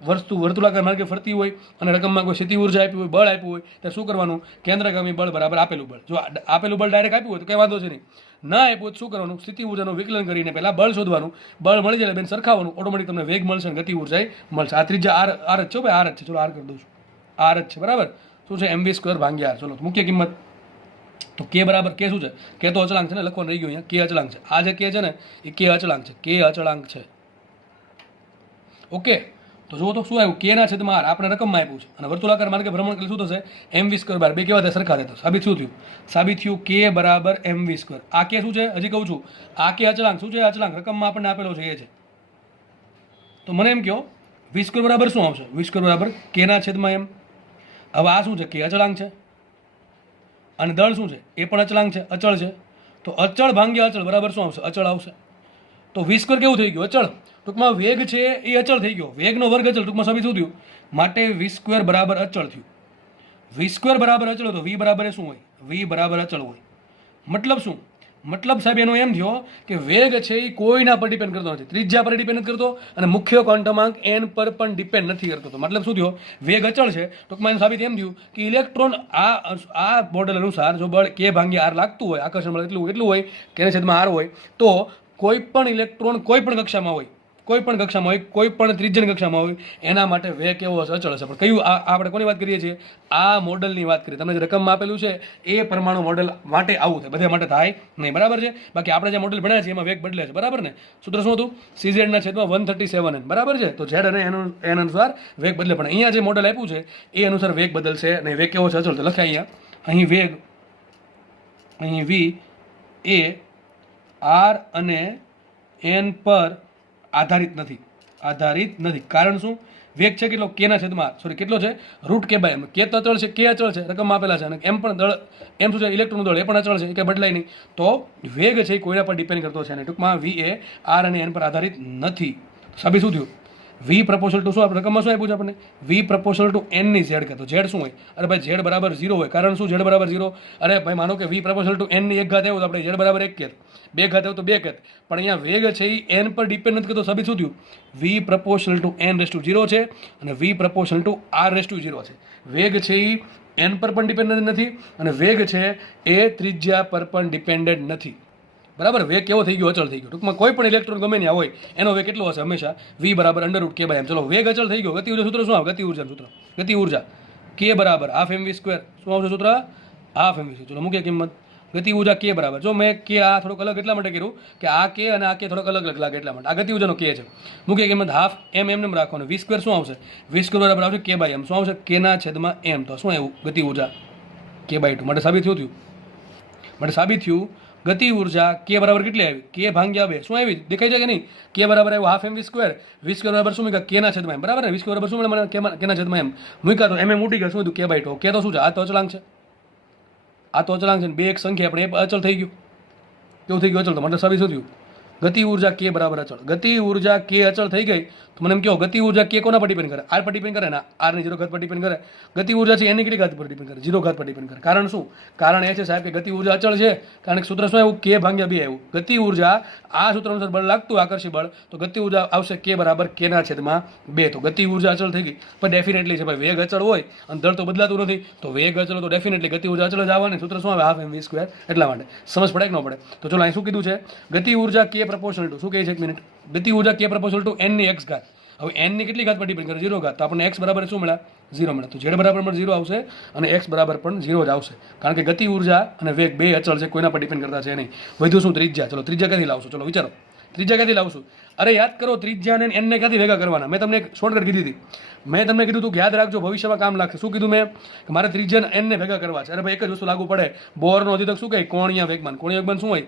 વર્તુળાકાર માર્ગે ફરતી હોય અને રકમમાં કોઈ સ્થિતિ ઉર્જા આપી હોય, બળ આપ્યું હોય, ત્યારે શું કરવાનું, કેન્દ્રગામી બળ બરાબર આપેલું બળ. જો આપેલું બળ ડાયરેક્ટ આપ્યું હોય તો કંઈ વાંધો છે નહીં, ના આપ્યું શું કરવાનું, સ્થિતિ ઉર્જાનું વિકલન કરીને પહેલાં બળ શોધવાનું, બળ મળી જાય બેન સરખાવવાનું, ઓટોમેટિક તમને વેગ મળશે અને ગતિ ઉર્જા મળશે. આ ત્રીજા R જ છે ભાઈ, R જ છે, ચલો R કરી દઉં છું, R જ છે, બરાબર. શું છે, mv²/r. ચલો મુખ્ય કિંમત તો K બરાબર, K શું છે, K તો અચળાંક છે ને, લખવાનું રહી ગયું અહીંયા, K અચળાંક છે. આ જે K છે ને એ K અચળાંક છે, K અચળાંક છે. ઓકે, તો જુઓ તો શું આવ્યું, K/R આપણે રકમમાં આપ્યું છે, અને વર્તુળાકાર માર્ગે ભ્રમણ એટલે શું થશે, mv²/r. બે કેવા થાય, સરખા થાય. સાબિત શું થયું, સાબિત થયું K બરાબર mv². આ K શું છે, હજી કહું છું, આ K અચળાંક શું છે, અચળાંક રકમમાં આપણને આપેલો છે એ છે. તો મને એમ કહો v² બરાબર શું આવશે, v² બરાબર K/m. હવે આ શું છે, K અચળાંક છે, અને દળ શું છે, એ પણ અચળાંક છે, અચળ છે. તો અચળ ભાંગ્યા અચળ બરાબર શું આવશે, અચળ આવશે. તો v² કેવું થઈ ગયું, અચળ. ટૂંકમાં વેગ છે એ અચળ થઈ ગયો, વેગનો વર્ગ અચળ, ટૂંકમાં સાબિત શું થયું, માટે v² બરાબર અચળ થયું. v² બરાબર અચળ હોય તો v બરાબર શું હોય, v બરાબર અચળ હોય. મતલબ શું, મતલબ સાહેબ એનો એમ થયો કે વેગ છે એ કોઈના પર ડિપેન્ડ કરતો નથી, ત્રિજ્યા પર ડિપેન્ડ નથી કરતો, અને મુખ્ય ક્વોન્ટમાંક n પર પણ ડિપેન્ડ નથી કરતો. મતલબ શું થયો, વેગ અચળ છે, ટૂંકમાં એનું સાબિત એમ થયું કે ઇલેક્ટ્રોન આ મોડેલ અનુસાર જો બળ K/R લાગતું હોય, આકર્ષણ બળ એટલું હોય, K/R હોય, તો કોઈ પણ ઇલેક્ટ્રોન કોઈ પણ કક્ષામાં હોય, કોઈ પણ ત્રિજ્યાની કક્ષામાં હોય, એના માટે વેગ કેવો હશે, અચળ હશે. પણ કયું, આપણે કોની વાત કરીએ છીએ, આ મોડલની વાત કરીએ. તમને જે રકમમાં આપેલું છે એ પરમાણુ મોડલ માટે આવું થાય, બધા માટે થાય નહીં, બરાબર છે. બાકી આપણે જે મોડલ ભણ્યા છે એમાં વેગ બદલે છે, બરાબર ને. સૂત્ર શું હતું, CZ/137n, બરાબર છે. તો Z અને n અનુસાર વેગ બદલે, પણ અહીંયા જે મોડલ આપ્યું છે એ અનુસાર વેગ બદલશે અને વેગ કેવો છે, અચળ. તો લખાય અહીં વેગ, અહીં v એ R અને n પર આધારિત નથી, આધારિત નથી. કારણ શું? વેગ છે કેટલો? કેના છેદમાં સોરી કેટલો છે? રૂટ કે બાય એમ. કે તો અચળ છે, કે અચળ છે, રકમ આપેલા છે, અને એમ પણ દળ, એમ શું છે? ઇલેક્ટ્રોનનું દળ, એ પણ અચળ છે, એ કંઈ બદલાય નહીં. તો વેગ છે એ કોઈના પર ડિપેન્ડ કરતો છે, અને ટૂંકમાં વી એ આર અને એન પર આધારિત નથી. સાબિત શું થયું? વી પ્રપોઝલ ટુ શું આપણે રકમમાં શું આપ્યું છે આપણને? વી પ્રપોઝલ ટુ એન ની ઝેડ કહેતો. ઝેડ શું હોય? અરે ભાઈ ઝેડ બરાબર 0 હોય. કારણ શું ઝેડ બરાબર 0? અરે ભાઈ માનો કે વી પ્રપોઝલ ટુ એન ની એક ઘાત આવ્યું તો આપણે ઝેડ બરાબર 1 કહેત, બે ઘાત આવ્યું તો 2 કહેત. પણ અહીંયા વેગ છે એ એન પર ડિપેન્ડ નથી કરતો. સાબિત શું થયું? V proportional to N raise to 0 છે અને V proportional to R raise to 0 છે. વેગ છે એ એન પર પણ ડિપેન્ડન્ટ નથી અને વેગ છે એ ત્રિજ્યા પર પણ ડિપેન્ડન્ટ નથી. બરાબર? વેગ કેવો થઈ ગયો? અચળ થઈ ગયો. ટૂંકમાં કોઈ પણ ઇલેક્ટ્રોન ગમે ત્યાં હોય એનો વેગ કેટલો હશે? હંમેશા વી બરાબર અંડરરૂટ કે બાય એમ. ચલો વેગ અચળ થઈ ગયો. ગતિ ઉર્જા સૂત્ર શું આવે? ગતિ ઉર્જાનું સૂત્ર, ગતિ ઉર્જા કે બરાબર હાફ એમવી સ્ક્વેર. શું આવશે સૂત્ર? Half MV. ચલો મૂકીએ કિંમત. ગતિ ઉર્જા કે બરાબર, જો મેં કે આ થોડોક અલગ એટલા માટે કર્યું કે આ કે અને આ કે થોડોક અલગ અલગ લાગે એટલા માટે. આ ગતિ ઉર્જાનો કે છે. મૂકીએ કિંમત હાફ એમ એમ રાખવાનું. વી સ્ક્વેર શું આવશે? વી સ્ક્વેર બરાબર આવશે કે બાય એમ. શું આવશે? કેના છેદમાં એમ. તો શું આવ્યું? ગતિ ઉર્જા કે બાય 2. માટે સાબિત થયું. માટે સાબિત થયું ગતિ ઉર્જા કે બરાબર કેટલી આવી? કે ભાગ્યા 2. શું આવી? દેખાય છે કે નહીં? કે બરાબર આવ્યું હાફ એમ વી સ્ક્વેર. વી સ્ક્વેર બરાબર શું મૂક્યા? કેના છેદમાં એમ. બરાબર ને? વી સ્ક્વેર બરાબર શું મળે મને? કેના છેદમાં એમ મૂક્યા તો એમ એમ ઉડી ગયા. શું હતું? કે બાય 2. કે તો શું છે? આ તો અચળાંક છે. આ તો અચળાંક છે ને બે એક સંખ્યા પણ એ અચળ થઈ ગયું. કેવું થઈ ગયું? અચળ. તો માટે સાબિત શું થયું? ગતિ ઉર્જા કે બરાબર અચળ. ગતિ ઉર્જા કે અચળ થઈ ગઈ તો મને એમ કહો ગતિ ઉર્જા કે કોના પર ડિપેન્ડ કરે? આર પર ડિપેન્ડ કરે ને? આર ની 0 ઘાત પર ડિપેન્ડ કરે. ગતિ ઉર્જા છે એની કેટલી ઘાત પર ડિપેન્ડ કરે? 0 ઘાત પર ડિપેન્ડ કરે. કારણ શું? કારણ એ છે સાહેબ કે ગતિ ઉર્જા અચળ છે. કારણ કે સૂત્ર શું આવ્યું? કે ભાગ્યા 2 આવ્યું. ગતિ ઉર્જા આ સૂત્ર અનુસાર બળ લાગતું આકર્ષી બળ, તો ગતિ ઉર્જા આવશે કે બરાબર કેના છેદમાં 2. તો ગતિ ઉર્જા અચળ થઈ ગઈ. પણ ડેફિનેટલી છે ભાઈ, વેગ અચળ હોય અને દળ તો બદલાતું નથી, તો વેગ અચળ તો ડેફિનેટલી ગતિ ઉર્જા અચળ જ આવવાની. સૂત્ર શું આવે? હાફ એમ વી સ્ક્વેર. એટલા માટે સમજ પડે કે ન પડે? તો ચલો અહીં શું કીધું છે? ગતિ ઉર્જા કે પ્રપોર્શનલ ટુ શું કહે છે? એક મિનિટ. ગતિ ઉર્જા કે પ્રપોઝલ ટુ એન ની એક્સ ઘાત. હવે એન ની કેટલી ઘાત પર ડિપેન્ડ કરે? 0 ઘાત. તો આપણને એક્સ બરાબર શું મળ્યા? 0 મળ્યા. તો ઝેડ બરાબર પણ 0 આવશે અને એક્સ બરાબર પણ 0 જ આવશે. કારણ કે ગતિ ઉર્જા અને વેગ બે અચળ છે, કોઈના પર ડિપેન્ડ કરતા છે નહીં. વધુ શું? ત્રિજ્યા. ચલો ત્રિજ્યા ક્યાંથી લાવશું? ચલો વિચારો, ત્રિજ્યા ક્યાંથી લાવશું? અરે યાદ કરો, ત્રિજ્યા અને એનને ક્યાંથી ભેગા કરવાના? મેં તમને એક શોર્ટકટ કીધી હતી. મેં તમને કીધું હતું કે યાદ રાખજો, ભવિષ્યમાં કામ લાગશે. શું કીધું મેં? કે મારે ત્રિજ્યા અને એનને ભેગા કરવા છે. અરે ભાઈ એક જ વસ્તુ લાગુ પડે. બોરનો અધિતક શું કહે? કોણીય વેગમાન. કોણીય વેગમાન શું હોય?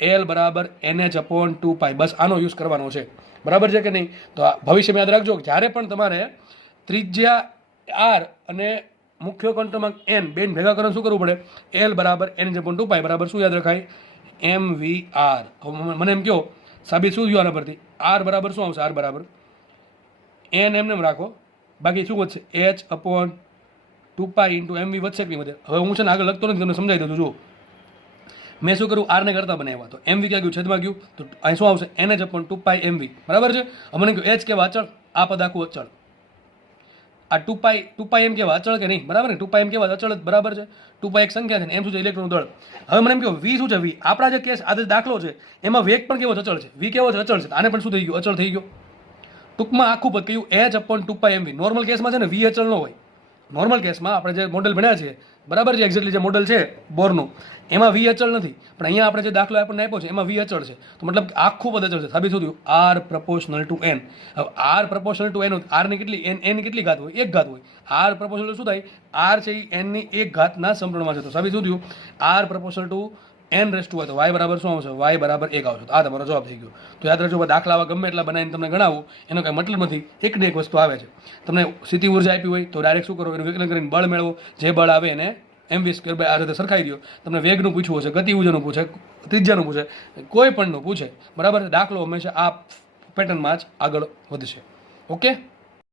એલ બરાબર NH/2π. બસ આનો યુઝ કરવાનો છે. બરાબર છે કે નહીં? તો ભવિષ્યમાં યાદ રાખજો, જ્યારે પણ તમારે ત્રિજ્યા આર અને મુખ્ય ક્વોન્ટમ એન બેન ભેગા કરવાનું શું કરવું પડે? એલ બરાબર NH/2π બરાબર શું યાદ રખાય? MVR. મને એમ કહો સાબિત શું થયું આના પરથી? આર બરાબર શું આવશે? આર બરાબર એન એમને રાખો, બાકી શું વધશે? H/2π × MV વધશે કે નહીં વધે? હવે હું છે ને આગળ લખતો નથી, તમને સમજાવી દઉં. જુઓ મેં શું કરું? આરને કરતા બનાવ્યા તો MV ક્યાં ગયું? છેદમાં ગયું. તો અહીં શું આવશે? NH/2π MV. બરાબર છે? મને કહ્યું એચ કેવા? અચળ. આ પદ આખું અચળ. આ 2π એમ કેવા? અચળ કે નહીં? બરાબર ને? 2π એમ કેવા? અચળ જ. બરાબર છે? 2π એક સંખ્યા છે ને, એમ શું છે? ઇલેક્ટ્રોન દળ. હવે મને એમ કહો વી શું છે? વી આપણા જે કેસ આ દાખલો છે એમાં વેગ પણ કેવો અચળ છે? વી કેવો છે? અચળ છે. આને પણ શું થઈ ગયું? અચળ થઈ ગયો. ટૂંકમાં આખું પદ કયું? H/2π MV. નોર્મલ કેસમાં છે ને વી અચળ ન હોય. નોર્મલ કેસમાં આપણે જે મોડેલ ભણ્યા છે, બરાબર છે, એક્ઝેક્ટલી જે મોડેલ છે બોરનું, એમાં વી અચળ નથી. પણ અહીંયા આપણે જે દાખલો આપણને આપ્યો છે એમાં વી અચળ છે. તો મતલબ આખું પદ અચળ છે. સાબિત શું થયું? R proportional to N. હવે R proportional to N, R ની કેટલી? એન ની કેટલી ઘાત હોય? એક ઘાત હોય. આર પ્રપોર્શનલ શું થાય? આર છે એ એન ની એક ઘાતના સમપ્રમાણમાં છે. તો સાબિત શું થયું? R proportional to N raise to હોય તો વાય બરાબર શું આવશે? વાય બરાબર 1 આવશે. તો આ તમારો જવાબ થઈ ગયો. તો યાદ રાખજો, દાખલા આવા ગમે એટલા બનાવીને તમને ગણાવું એનો કંઈ મતલબ નથી. એક ને એક વસ્તુ આવે છે. તમને સ્થિતિ ઉર્જા આપી હોય તો ડાયરેક્ટ શું કરો? એનું વિકલન કરીને બળ મેળવો. જે બળ આવે એને MV² આ રીતે સરખાઈ દો. તમને વેગનું પૂછવું હશે, ગતિ ઉર્જાનું પૂછે, ત્રિજ્યાનું પૂછે, કોઈ પણનું પૂછે, બરાબર? દાખલો હંમેશા આ પેટર્નમાં જ આગળ વધશે. ઓકે.